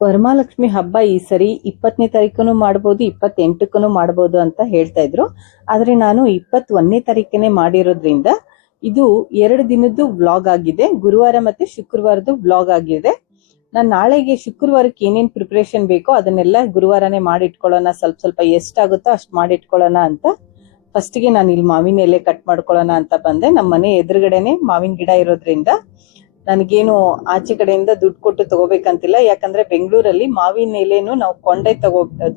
ವರಮಹಾಲಕ್ಷ್ಮಿ ಹಬ್ಬ ಈ ಸರಿ 20ನೇ ತಾರೀಕು ಮಾಡ್ಬೋದು, 28ಕ್ಕೂ ಮಾಡ್ಬೋದು ಅಂತ ಹೇಳ್ತಾ ಇದ್ರು. ಆದ್ರೆ ನಾನು 21ನೇ ತಾರೀಕನೇ ಮಾಡಿರೋದ್ರಿಂದ ಇದು 2 ದಿನದ್ದು ವ್ಲಾಗ್ ಆಗಿದೆ. ಗುರುವಾರ ಮತ್ತೆ ಶುಕ್ರವಾರದ್ದು ವ್ಲಾಗ್ ಆಗಿದೆ. ನಾನು ನಾಳೆಗೆ ಶುಕ್ರವಾರಕ್ಕೆ ಏನೇನು ಪ್ರಿಪರೇಷನ್ ಬೇಕೋ ಅದನ್ನೆಲ್ಲ ಗುರುವಾರನೇ ಮಾಡಿಟ್ಕೊಳ್ಳೋಣ. ಸ್ವಲ್ಪ ಎಷ್ಟಾಗುತ್ತೋ ಅಷ್ಟು ಮಾಡಿಟ್ಕೊಳ್ಳೋಣ ಅಂತ ಫಸ್ಟಿಗೆ ನಾನು ಇಲ್ಲಿ ಮಾವಿನ ಎಲೆ ಕಟ್ ಮಾಡ್ಕೊಳ್ಳೋಣ ಅಂತ ಬಂದೆ. ನಮ್ಮ ಮನೆ ಎದುರುಗಡೆನೆ ಮಾವಿನ ಗಿಡ ಇರೋದ್ರಿಂದ ನನಗೇನು ಆಚೆ ಕಡೆಯಿಂದ ದುಡ್ಡು ಕೊಟ್ಟು ತಗೋಬೇಕಂತಿಲ್ಲ. ಯಾಕಂದ್ರೆ ಬೆಂಗಳೂರಲ್ಲಿ ಮಾವಿನ ಎಲೆನು ನಾವು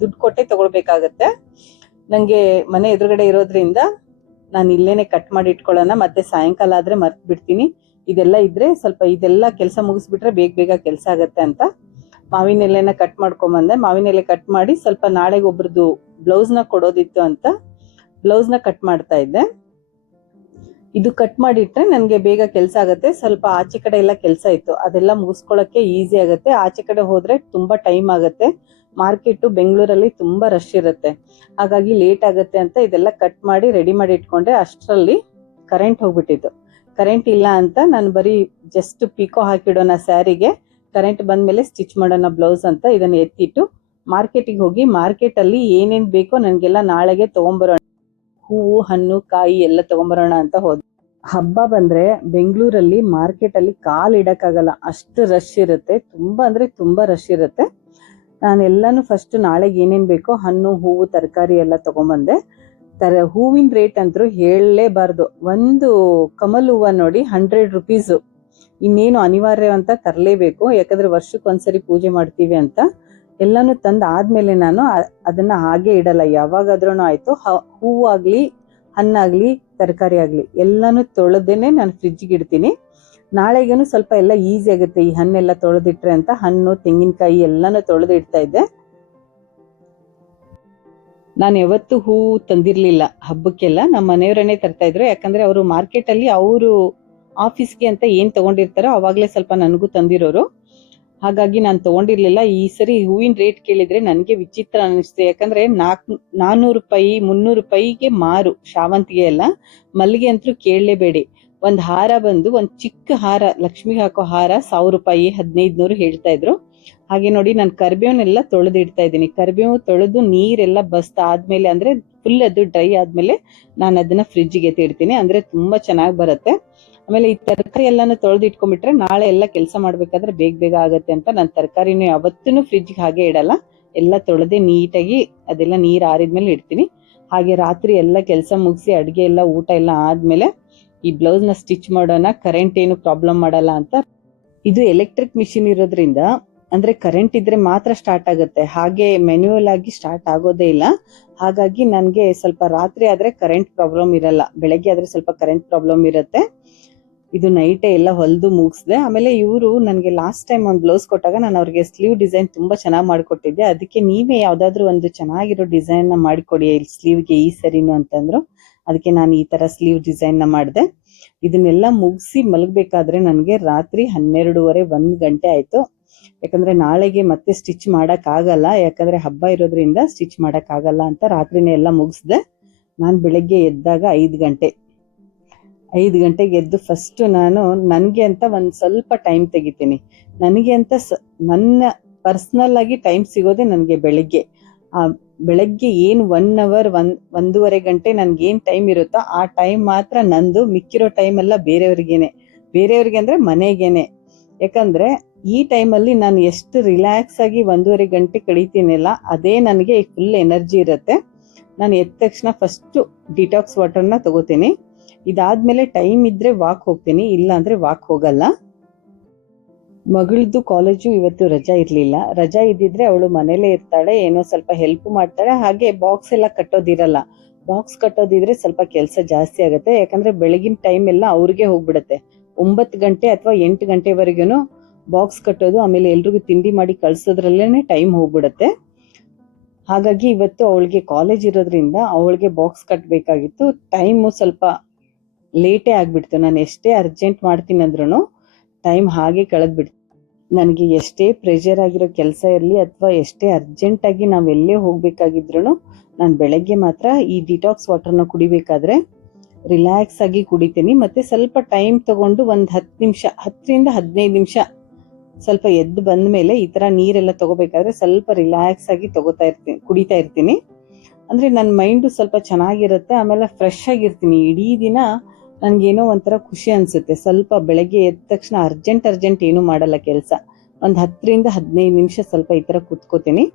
ದುಡ್ಡು ಕೊಟ್ಟೆ ತಗೊಳ್ಬೇಕಾಗತ್ತೆ. ನಂಗೆ ಮನೆ ಎದುರುಗಡೆ ಇರೋದ್ರಿಂದ ನಾನು ಇಲ್ಲೇನೆ ಕಟ್ ಮಾಡಿ ಇಟ್ಕೊಳ್ಳೋಣ. ಮತ್ತೆ ಸಾಯಂಕಾಲ ಆದ್ರೆ ಮರ್ತ್ ಬಿಡ್ತೀನಿ. ಇದೆಲ್ಲ ಇದ್ರೆ ಸ್ವಲ್ಪ ಇದೆಲ್ಲ ಕೆಲಸ ಮುಗಿಸ್ಬಿಟ್ರೆ ಬೇಗ ಕೆಲಸ ಆಗತ್ತೆ ಅಂತ ಮಾವಿನ ಎಲೆನ ಕಟ್ ಮಾಡ್ಕೊಂಬಂದೆ. ಮಾವಿನ ಎಲೆ ಕಟ್ ಮಾಡಿ ಸ್ವಲ್ಪ ನಾಳೆಗೆ ಒಬ್ರದ್ದು ಬ್ಲೌಸ್ ನ ಕೊಡೋದಿತ್ತು ಅಂತ ಬ್ಲೌಸ್ ನ ಕಟ್ ಮಾಡ್ತಾ ಇದ್ದೆ. ಇದು ಕಟ್ ಮಾಡಿಟ್ರೆ ನನಗೆ ಬೇಗ ಕೆಲಸ ಆಗುತ್ತೆ. ಸ್ವಲ್ಪ ಆಚೆ ಕಡೆ ಎಲ್ಲ ಕೆಲಸ ಇತ್ತು, ಅದೆಲ್ಲ ಮುಗಿಸ್ಕೊಳ್ಳೋಕೆ ಈಸಿ ಆಗುತ್ತೆ. ಆಚೆ ಕಡೆ ಹೋದ್ರೆ ತುಂಬಾ ಟೈಮ್ ಆಗುತ್ತೆ. ಮಾರ್ಕೆಟ್ ಬೆಂಗಳೂರಲ್ಲಿ ತುಂಬಾ ರಶ್ ಇರುತ್ತೆ, ಹಾಗಾಗಿ ಲೇಟ್ ಆಗುತ್ತೆ ಅಂತ ಇದೆಲ್ಲ ಕಟ್ ಮಾಡಿ ರೆಡಿ ಮಾಡಿ ಇಟ್ಕೊಂಡೆ. ಅಷ್ಟರಲ್ಲಿ ಕರೆಂಟ್ ಹೋಗ್ಬಿಟ್ಟಿತ್ತು. ಕರೆಂಟ್ ಇಲ್ಲ ಅಂತ ನಾನು ಬರೀ ಜಸ್ಟ್ ಪಿಕೋ ಹಾಕಿಡೋಣ ಸ್ಯಾರಿಗೆ, ಕರೆಂಟ್ ಬಂದ್ಮೇಲೆ ಸ್ಟಿಚ್ ಮಾಡೋಣ ಬ್ಲೌಸ್ ಅಂತ ಇದನ್ನ ಎತ್ತಿಟ್ಟು ಮಾರ್ಕೆಟಿಗೆ ಹೋಗಿ ಮಾರ್ಕೆಟ್ ಅಲ್ಲಿ ಏನೇನ್ ಬೇಕೋ ನನಗೆಲ್ಲ ನಾಳೆಗೆ ತಗೊಂಡ್ಬರೋಣ. ಹೂವು, ಹಣ್ಣು, ಕಾಯಿ ಎಲ್ಲ ತಗೊಂಬರೋಣ ಅಂತ ಹೋದ್. ಹಬ್ಬ ಬಂದ್ರೆ ಬೆಂಗಳೂರಲ್ಲಿ ಮಾರ್ಕೆಟ್ ಅಲ್ಲಿ ಕಾಲ್ ಇಡಕ್ಕಾಗಲ್ಲ, ಅಷ್ಟು ರಶ್ ಇರುತ್ತೆ. ತುಂಬಾ ಅಂದ್ರೆ ತುಂಬಾ ರಶ್ ಇರುತ್ತೆ. ನಾನು ಎಲ್ಲಾನು ಫಸ್ಟ್ ನಾಳೆಗೆ ಏನೇನ್ ಬೇಕೋ ಹಣ್ಣು, ಹೂವು, ತರಕಾರಿ ಎಲ್ಲ ತಗೊಂಬಂದೆ. ಹೂವಿನ ರೇಟ್ ಅಂತೂ ಹೇಳಲೇಬಾರ್ದು. ಒಂದು ಕಮಲ್ ಹೂವ ನೋಡಿ 100 ರುಪೀಸ್. ಇನ್ನೇನು ಅನಿವಾರ್ಯ ಅಂತ ತರಲೇಬೇಕು, ಯಾಕಂದ್ರೆ ವರ್ಷಕ್ಕೊಂದ್ಸರಿ ಪೂಜೆ ಮಾಡ್ತೀವಿ ಅಂತ. ಎಲ್ಲಾನು ತಂದು ಆದ್ಮೇಲೆ ನಾನು ಅದನ್ನ ಹಾಗೆ ಇಡಲ್ಲ. ಯಾವಾಗಾದ್ರೂ ಆಯ್ತು, ಹೂವು ಆಗ್ಲಿ, ಹಣ್ಣಾಗ್ಲಿ, ತರಕಾರಿ ಆಗ್ಲಿ ಎಲ್ಲಾನು ತೊಳೆದೇನೆ ನಾನು ಫ್ರಿಜ್ಗೆ ಇಡ್ತೀನಿ. ನಾಳೆಗೇನು ಸ್ವಲ್ಪ ಎಲ್ಲ ಈಸಿ ಆಗುತ್ತೆ ಈ ಹಣ್ಣೆಲ್ಲ ತೊಳೆದಿಟ್ರೆ ಅಂತ ಹಣ್ಣು, ತೆಂಗಿನಕಾಯಿ ಎಲ್ಲಾನು ತೊಳೆದು ಇಡ್ತಾ ಇದ್ದೆ. ನಾನು ಯಾವತ್ತು ಹೂವು ತಂದಿರ್ಲಿಲ್ಲ ಹಬ್ಬಕ್ಕೆಲ್ಲ, ನಮ್ಮ ಮನೆಯವರನ್ನೇ ತರ್ತಾ ಇದ್ರು. ಯಾಕಂದ್ರೆ ಅವರು ಮಾರ್ಕೆಟ್ ಅಲ್ಲಿ ಅವರು ಆಫೀಸ್ಗೆ ಅಂತ ಏನ್ ತಗೊಂಡಿರ್ತಾರೋ ಅವಾಗ್ಲೇ ಸ್ವಲ್ಪ ನನಗೂ ತಂದಿರೋರು. ಹಾಗಾಗಿ ನಾನು ತಗೊಂಡಿರ್ಲಿಲ್ಲ. ಈ ಸರಿ ಹೂವಿನ ರೇಟ್ ಕೇಳಿದ್ರೆ ನನಗೆ ವಿಚಿತ್ರ ಅನಿಸ್ತು. ಯಾಕಂದ್ರೆ 400 ರೂಪಾಯಿ, 300 ರೂಪಾಯಿಗೆ ಮಾರು ಶಾವಂತಿಗೆ ಎಲ್ಲ. ಮಲ್ಲಿಗೆ ಅಂತೂ ಕೇಳಲೇಬೇಡಿ. ಒಂದ್ ಹಾರ ಬಂದು ಒಂದ್ ಚಿಕ್ಕ ಹಾರ, ಲಕ್ಷ್ಮಿಗೆ ಹಾಕೋ ಹಾರ 1000 ರೂಪಾಯಿ, 1500 ಹೇಳ್ತಾ ಇದ್ರು. ಹಾಗೆ ನೋಡಿ ನಾನು ಕರಿಬೇವನ್ನೆಲ್ಲ ತೊಳೆದಿಡ್ತಾ ಇದ್ದೀನಿ. ಕರಿಬೇವು ತೊಳೆದು ನೀರೆಲ್ಲ ಆದ್ಮೇಲೆ, ಅಂದ್ರೆ ಫುಲ್ ಅದು ಡ್ರೈ ಆದ್ಮೇಲೆ ನಾನು ಅದನ್ನ ಫ್ರಿಜ್ಗೆ ಎತ್ತಿಡ್ತೀನಿ. ಅಂದ್ರೆ ತುಂಬಾ ಚೆನ್ನಾಗಿ ಬರುತ್ತೆ. ಆಮೇಲೆ ಈ ತರಕಾರಿ ಎಲ್ಲಾನು ತೊಳೆದು ಇಟ್ಕೊಂಡ್ಬಿಟ್ರೆ ನಾಳೆ ಎಲ್ಲ ಕೆಲಸ ಮಾಡ್ಬೇಕಾದ್ರೆ ಬೇಗ ಆಗತ್ತೆ ಅಂತ ನಾನು ತರಕಾರಿನೂ ಯಾವತ್ತೂ ಫ್ರಿಜ್ಗೆ ಹಾಗೆ ಇಡಲ್ಲ. ಎಲ್ಲ ತೊಳೆದೇ ನೀಟಾಗಿ ಅದೆಲ್ಲ ನೀರ್ ಆರಿದ್ಮೇಲೆ ಇಡ್ತೀನಿ. ಹಾಗೆ ರಾತ್ರಿ ಎಲ್ಲ ಕೆಲಸ ಮುಗಿಸಿ ಅಡ್ಗೆ ಎಲ್ಲ ಊಟ ಎಲ್ಲ ಆದ್ಮೇಲೆ ಈ ಬ್ಲೌಸ್ ನ ಸ್ಟಿಚ್ ಮಾಡೋಣ. ಕರೆಂಟ್ ಏನು ಪ್ರಾಬ್ಲಮ್ ಮಾಡಲ್ಲ ಅಂತ. ಇದು ಎಲೆಕ್ಟ್ರಿಕ್ ಮಿಷಿನ್ ಇರೋದ್ರಿಂದ, ಅಂದ್ರೆ ಕರೆಂಟ್ ಇದ್ರೆ ಮಾತ್ರ ಸ್ಟಾರ್ಟ್ ಆಗುತ್ತೆ, ಹಾಗೆ ಮ್ಯಾನ್ಯುವಲ್ ಆಗಿ ಸ್ಟಾರ್ಟ್ ಆಗೋದೇ ಇಲ್ಲ. ಹಾಗಾಗಿ ನನ್ಗೆ ಸ್ವಲ್ಪ ರಾತ್ರಿ ಆದ್ರೆ ಕರೆಂಟ್ ಪ್ರಾಬ್ಲಮ್ ಇರಲ್ಲ, ಬೆಳಗ್ಗೆ ಆದ್ರೆ ಸ್ವಲ್ಪ ಕರೆಂಟ್ ಪ್ರಾಬ್ಲಮ್ ಇರುತ್ತೆ. ಇದು ನೈಟೇ ಎಲ್ಲ ಹೊಲ್ದು ಮುಗಿಸ್ದೆ. ಆಮೇಲೆ ಇವರು ನನಗೆ ಲಾಸ್ಟ್ ಟೈಮ್ ಒಂದು ಬ್ಲೌಸ್ ಕೊಟ್ಟಾಗ ನಾನು ಅವ್ರಿಗೆ ಸ್ಲೀವ್ ಡಿಸೈನ್ ತುಂಬಾ ಚೆನ್ನಾಗಿ ಮಾಡಿಕೊಟ್ಟಿದ್ದೆ. ಅದಕ್ಕೆ ನೀವೇ ಯಾವ್ದಾದ್ರು ಒಂದು ಚೆನ್ನಾಗಿರೋ ಡಿಸೈನ್ ನ ಮಾಡಿಕೊಡಿ ಸ್ಲೀವ್ಗೆ ಈ ಸರಿನು ಅಂತಂದ್ರು. ಅದಕ್ಕೆ ನಾನು ಈ ತರ ಸ್ಲೀವ್ ಡಿಸೈನ್ ನ ಮಾಡಿದೆ. ಇದನ್ನೆಲ್ಲ ಮುಗಿಸಿ ಮಲಗಬೇಕಾದ್ರೆ ನನಗೆ ರಾತ್ರಿ 12:30, 1 ಗಂಟೆ ಆಯ್ತು. ಯಾಕಂದ್ರೆ ನಾಳೆಗೆ ಮತ್ತೆ ಸ್ಟಿಚ್ ಮಾಡಕ್ ಆಗಲ್ಲ, ಯಾಕಂದ್ರೆ ಹಬ್ಬ ಇರೋದ್ರಿಂದ ಸ್ಟಿಚ್ ಮಾಡಕ್ ಆಗಲ್ಲ ಅಂತ ರಾತ್ರಿನೇ ಎಲ್ಲ ಮುಗಿಸ್ದೆ. ನಾನು ಬೆಳಗ್ಗೆ ಎದ್ದಾಗ 5 ಗಂಟೆಗೆ ಎದ್ದು ಫಸ್ಟ್ ನಾನು ನನಗೆ ಅಂತ ಒಂದ್ ಸ್ವಲ್ಪ ಟೈಮ್ ತೆಗಿತೀನಿ. ನನಗೆ ಅಂತ ನನ್ನ ಪರ್ಸನಲ್ ಆಗಿ ಟೈಮ್ ಸಿಗೋದೆ ನನಗೆ ಬೆಳಿಗ್ಗೆ. ಬೆಳಗ್ಗೆ ಏನು 1 ಅವರ್ 1.5 ಗಂಟೆ ನನ್ಗೆ ಏನ್ ಟೈಮ್ ಇರುತ್ತೋ ಆ ಟೈಮ್ ಮಾತ್ರ ನಂದು. ಮಿಕ್ಕಿರೋ ಟೈಮ್ ಎಲ್ಲ ಬೇರೆಯವ್ರಿಗೆ ಅಂದ್ರೆ ಮನೆಗೇನೆ. ಯಾಕಂದ್ರೆ ಈ ಟೈಮಲ್ಲಿ ನಾನು ಎಷ್ಟು ರಿಲ್ಯಾಕ್ಸ್ ಆಗಿ 1.5 ಗಂಟೆ ಕಳೀತೀನಲ್ಲ, ಅದೇ ನನಗೆ ಫುಲ್ ಎನರ್ಜಿ ಇರುತ್ತೆ. ನಾನು ಎದ್ದ ತಕ್ಷಣ ಫಸ್ಟ್ ಡಿಟಾಕ್ಸ್ ವಾಟರ್ನ ತಗೋತೀನಿ. ಇದಾದ್ಮೇಲೆ ಟೈಮ್ ಇದ್ರೆ ವಾಕ್ ಹೋಗ್ತೀನಿ, ಇಲ್ಲ ಅಂದ್ರೆ ವಾಕ್ ಹೋಗಲ್ಲ. ಮಗಳದ್ದು ಕಾಲೇಜು ಇವತ್ತು ರಜಾ ಇರ್ಲಿಲ್ಲ. ರಜಾ ಇದ್ದಿದ್ರೆ ಅವಳು ಮನೇಲೇ ಇರ್ತಾಳೆ, ಏನೋ ಸ್ವಲ್ಪ ಹೆಲ್ಪ್ ಮಾಡ್ತಾಳೆ. ಹಾಗೆ ಬಾಕ್ಸ್ ಎಲ್ಲ ಕಟ್ಟೋದಿರಲ್ಲ. ಬಾಕ್ಸ್ ಕಟ್ಟೋದಿದ್ರೆ ಸ್ವಲ್ಪ ಕೆಲಸ ಜಾಸ್ತಿ ಆಗುತ್ತೆ. ಯಾಕಂದ್ರೆ ಬೆಳಗಿನ ಟೈಮ್ ಎಲ್ಲ ಅವ್ರಿಗೆ ಹೋಗ್ಬಿಡುತ್ತೆ. 9 ಗಂಟೆ ಅಥವಾ 8 ಗಂಟೆವರೆಗೂ ಬಾಕ್ಸ್ ಕಟ್ಟೋದು, ಆಮೇಲೆ ಎಲ್ರಿಗೂ ತಿಂಡಿ ಮಾಡಿ ಕಳ್ಸೋದ್ರಲ್ಲೇನೆ ಟೈಮ್ ಹೋಗ್ಬಿಡುತ್ತೆ. ಹಾಗಾಗಿ ಇವತ್ತು ಅವಳಿಗೆ ಕಾಲೇಜ್ ಇರೋದ್ರಿಂದ ಅವಳಿಗೆ ಬಾಕ್ಸ್ ಕಟ್ಟಬೇಕಾಗಿತ್ತು. ಟೈಮು ಸ್ವಲ್ಪ ಲೇಟೇ ಆಗ್ಬಿಡ್ತು. ನಾನು ಎಷ್ಟೇ ಅರ್ಜೆಂಟ್ ಮಾಡ್ತೀನಿ ಅಂದ್ರೂ ಟೈಮ್ ಹಾಗೆ ಕಳೆದ್ಬಿಡ್ತು. ನನಗೆ ಎಷ್ಟೇ ಪ್ರೆಷರ್ ಆಗಿರೋ ಕೆಲಸ ಇರಲಿ ಅಥವಾ ಎಷ್ಟೇ ಅರ್ಜೆಂಟ್ ಆಗಿ ನಾವೆಲ್ಲೇ ಹೋಗ್ಬೇಕಾಗಿದ್ರು ನಾನು ಬೆಳಗ್ಗೆ ಮಾತ್ರ ಈ ಡಿಟಾಕ್ಸ್ ವಾಟರ್ನ ಕುಡಿಬೇಕಾದ್ರೆ ರಿಲ್ಯಾಕ್ಸ್ ಆಗಿ ಕುಡಿತೀನಿ. ಮತ್ತೆ ಸ್ವಲ್ಪ ಟೈಮ್ ತಗೊಂಡು ಒಂದು 10 ನಿಮಿಷ, 10ರಿಂದ 15 ನಿಮಿಷ ಸ್ವಲ್ಪ ಎದ್ದು ಬಂದ ಮೇಲೆ ಈ ತರ ನೀರೆಲ್ಲ ತಗೋಬೇಕಾದ್ರೆ ಸ್ವಲ್ಪ ರಿಲ್ಯಾಕ್ಸ್ ಆಗಿ ಕುಡಿತಾ ಇರ್ತೀನಿ. ಅಂದ್ರೆ ನನ್ನ ಮೈಂಡು ಸ್ವಲ್ಪ ಚೆನ್ನಾಗಿರುತ್ತೆ, ಆಮೇಲೆ ಫ್ರೆಶ್ ಆಗಿರ್ತೀನಿ ಇಡೀ ದಿನ. ನನ್ಗೇನೋ ಒಂಥರ ಖುಷಿ ಅನ್ಸುತ್ತೆ. ಸ್ವಲ್ಪ ಬೆಳಗ್ಗೆ ಎದ್ದ ತಕ್ಷಣ ಅರ್ಜೆಂಟ್ ಏನು ಮಾಡಲ್ಲ ಕೆಲಸ. ಒಂದು 10-15 ನಿಮಿಷ ಸ್ವಲ್ಪ ಈ ತರ ಕುತ್ಕೋತೀನಿ.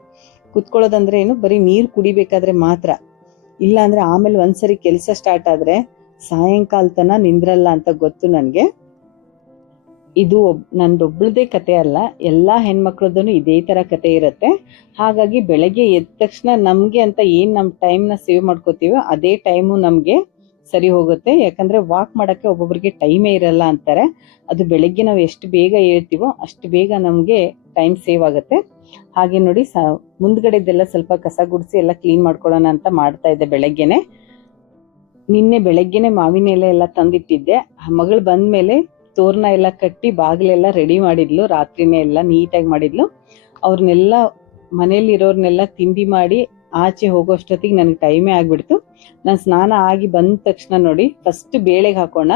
ಕುತ್ಕೊಳ್ಳೋದಂದ್ರೆ ಏನು, ಬರೀ ನೀರು ಕುಡಿಬೇಕಾದ್ರೆ ಮಾತ್ರ. ಇಲ್ಲ ಅಂದ್ರೆ ಆಮೇಲೆ ಒಂದ್ಸರಿ ಕೆಲಸ ಸ್ಟಾರ್ಟ್ ಆದ್ರೆ ಸಾಯಂಕಾಲ ತನ ನಿಂದ್ರಲ್ಲ ಅಂತ ಗೊತ್ತು ನನ್ಗೆ. ಇದು ನಂದೊಬ್ಳದೇ ಕತೆ ಅಲ್ಲ, ಎಲ್ಲಾ ಹೆಣ್ಮಕ್ಳದ್ದು ಇದೇ ತರ ಕತೆ ಇರುತ್ತೆ. ಹಾಗಾಗಿ ಬೆಳಗ್ಗೆ ಎದ್ದ ತಕ್ಷಣ ನಮ್ಗೆ ಅಂತ ಏನ್ ನಮ್ ಟೈಮ್ ನ ಸೇವ್ ಮಾಡ್ಕೋತೀವೋ ಅದೇ ಟೈಮು ನಮ್ಗೆ ಸರಿ ಹೋಗುತ್ತೆ. ಯಾಕಂದ್ರೆ ವಾಕ್ ಮಾಡಕ್ಕೆ ಒಬ್ಬೊಬ್ರಿಗೆ ಟೈಮೇ ಇರಲ್ಲ ಅಂತಾರೆ. ಅದು ಬೆಳಗ್ಗೆ ನಾವು ಎಷ್ಟು ಬೇಗ ಹೇಳ್ತೀವೋ ಅಷ್ಟು ಬೇಗ ನಮ್ಗೆ ಟೈಮ್ ಸೇವ್ ಆಗುತ್ತೆ. ಹಾಗೆ ನೋಡಿ ಮುಂದ್ಗಡೆದೆಲ್ಲ ಸ್ವಲ್ಪ ಕಸ ಗುಡಿಸಿ ಎಲ್ಲ ಕ್ಲೀನ್ ಮಾಡ್ಕೊಳ್ಳೋಣ ಅಂತ ಮಾಡ್ತಾ ಇದ್ದೆ ಬೆಳಗ್ಗೆನೆ. ನಿನ್ನೆ ಬೆಳಗ್ಗೆನೆ ಮಾವಿನ ಎಲೆ ಎಲ್ಲ ತಂದಿಟ್ಟಿದ್ದೆ. ಮಗಳು ಬಂದ್ಮೇಲೆ ತೋರಣ ಎಲ್ಲ ಕಟ್ಟಿ ಬಾಗಿಲೆಲ್ಲ ರೆಡಿ ಮಾಡಿದ್ಲು. ರಾತ್ರಿನೇ ಎಲ್ಲ ನೀಟಾಗಿ ಮಾಡಿದ್ಲು. ಅವ್ರನ್ನೆಲ್ಲ ಮನೇಲಿರೋರ್ನೆಲ್ಲ ತಿಂಡಿ ಮಾಡಿ ಆಚೆ ಹೋಗೋಷ್ಟೊತ್ತಿಗೆ ನನಗೆ ಟೈಮೇ ಆಗ್ಬಿಡ್ತು. ನಾನು ಸ್ನಾನ ಆಗಿ ಬಂದ ತಕ್ಷಣ ನೋಡಿ ಫಸ್ಟ್ ಬೇಳೆಗೆ ಹಾಕೋಣ,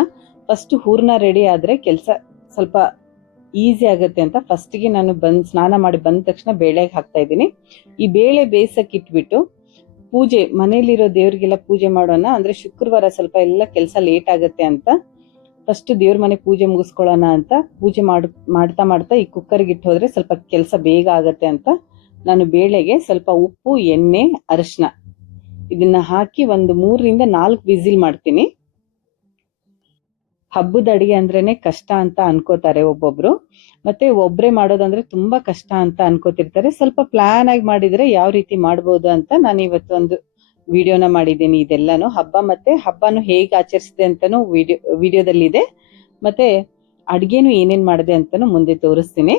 ಫಸ್ಟ್ ಹೂರ್ಣ ರೆಡಿ ಆದ್ರೆ ಕೆಲಸ ಸ್ವಲ್ಪ ಈಸಿ ಆಗುತ್ತೆ ಅಂತ ಫಸ್ಟ್ಗೆ ನಾನು ಸ್ನಾನ ಮಾಡಿ ಬಂದ ತಕ್ಷಣ ಬೇಳೆಗೆ ಹಾಕ್ತಾ ಇದ್ದೀನಿ. ಈ ಬೇಳೆ ಬೇಯಿಸಕ್ಕೆ ಇಟ್ಬಿಟ್ಟು ಪೂಜೆ, ಮನೇಲಿರೋ ದೇವ್ರಿಗೆಲ್ಲ ಪೂಜೆ ಮಾಡೋಣ ಅಂದ್ರೆ ಶುಕ್ರವಾರ ಸ್ವಲ್ಪ ಎಲ್ಲ ಕೆಲಸ ಲೇಟ್ ಆಗುತ್ತೆ ಅಂತ ಫಸ್ಟ್ ದೇವ್ರ ಮನೆ ಪೂಜೆ ಮುಗಿಸ್ಕೊಳ್ಳೋಣ ಅಂತ ಪೂಜೆ ಮಾಡ್ತಾ ಈ ಕುಕ್ಕರ್ಗೆ ಇಟ್ಟು ಹೋದ್ರೆ ಸ್ವಲ್ಪ ಕೆಲಸ ಬೇಗ ಆಗತ್ತೆ ಅಂತ ನಾನು ಬೇಳೆಗೆ ಸ್ವಲ್ಪ ಉಪ್ಪು, ಎಣ್ಣೆ, ಅರಿಶಿನ ಇದನ್ನ ಹಾಕಿ ಒಂದು 3-4 ವಿಸಿಲ್ ಮಾಡ್ತೀನಿ. ಹಬ್ಬದ ಅಡಿಗೆ ಅಂದ್ರೇನೆ ಕಷ್ಟ ಅಂತ ಅನ್ಕೋತಾರೆ ಒಬ್ಬೊಬ್ರು, ಮತ್ತೆ ಒಬ್ರೇ ಮಾಡೋದಂದ್ರೆ ತುಂಬಾ ಕಷ್ಟ ಅಂತ ಅನ್ಕೋತಿರ್ತಾರೆ. ಸ್ವಲ್ಪ ಪ್ಲಾನ್ ಆಗಿ ಮಾಡಿದ್ರೆ ಯಾವ ರೀತಿ ಮಾಡ್ಬೋದು ಅಂತ ನಾನು ಇವತ್ತು ಒಂದು ವಿಡಿಯೋನ ಮಾಡಿದ್ದೀನಿ. ಇದೆಲ್ಲಾನು ಹಬ್ಬನು ಹೇಗೆ ಆಚರಿಸಿದೆ ಅಂತಾನು ವಿಡಿಯೋದಲ್ಲಿ ಇದೆ, ಮತ್ತೆ ಅಡ್ಗೆನು ಏನೇನ್ ಮಾಡಿದೆ ಅಂತಾನು ಮುಂದೆ ತೋರಿಸ್ತೀನಿ.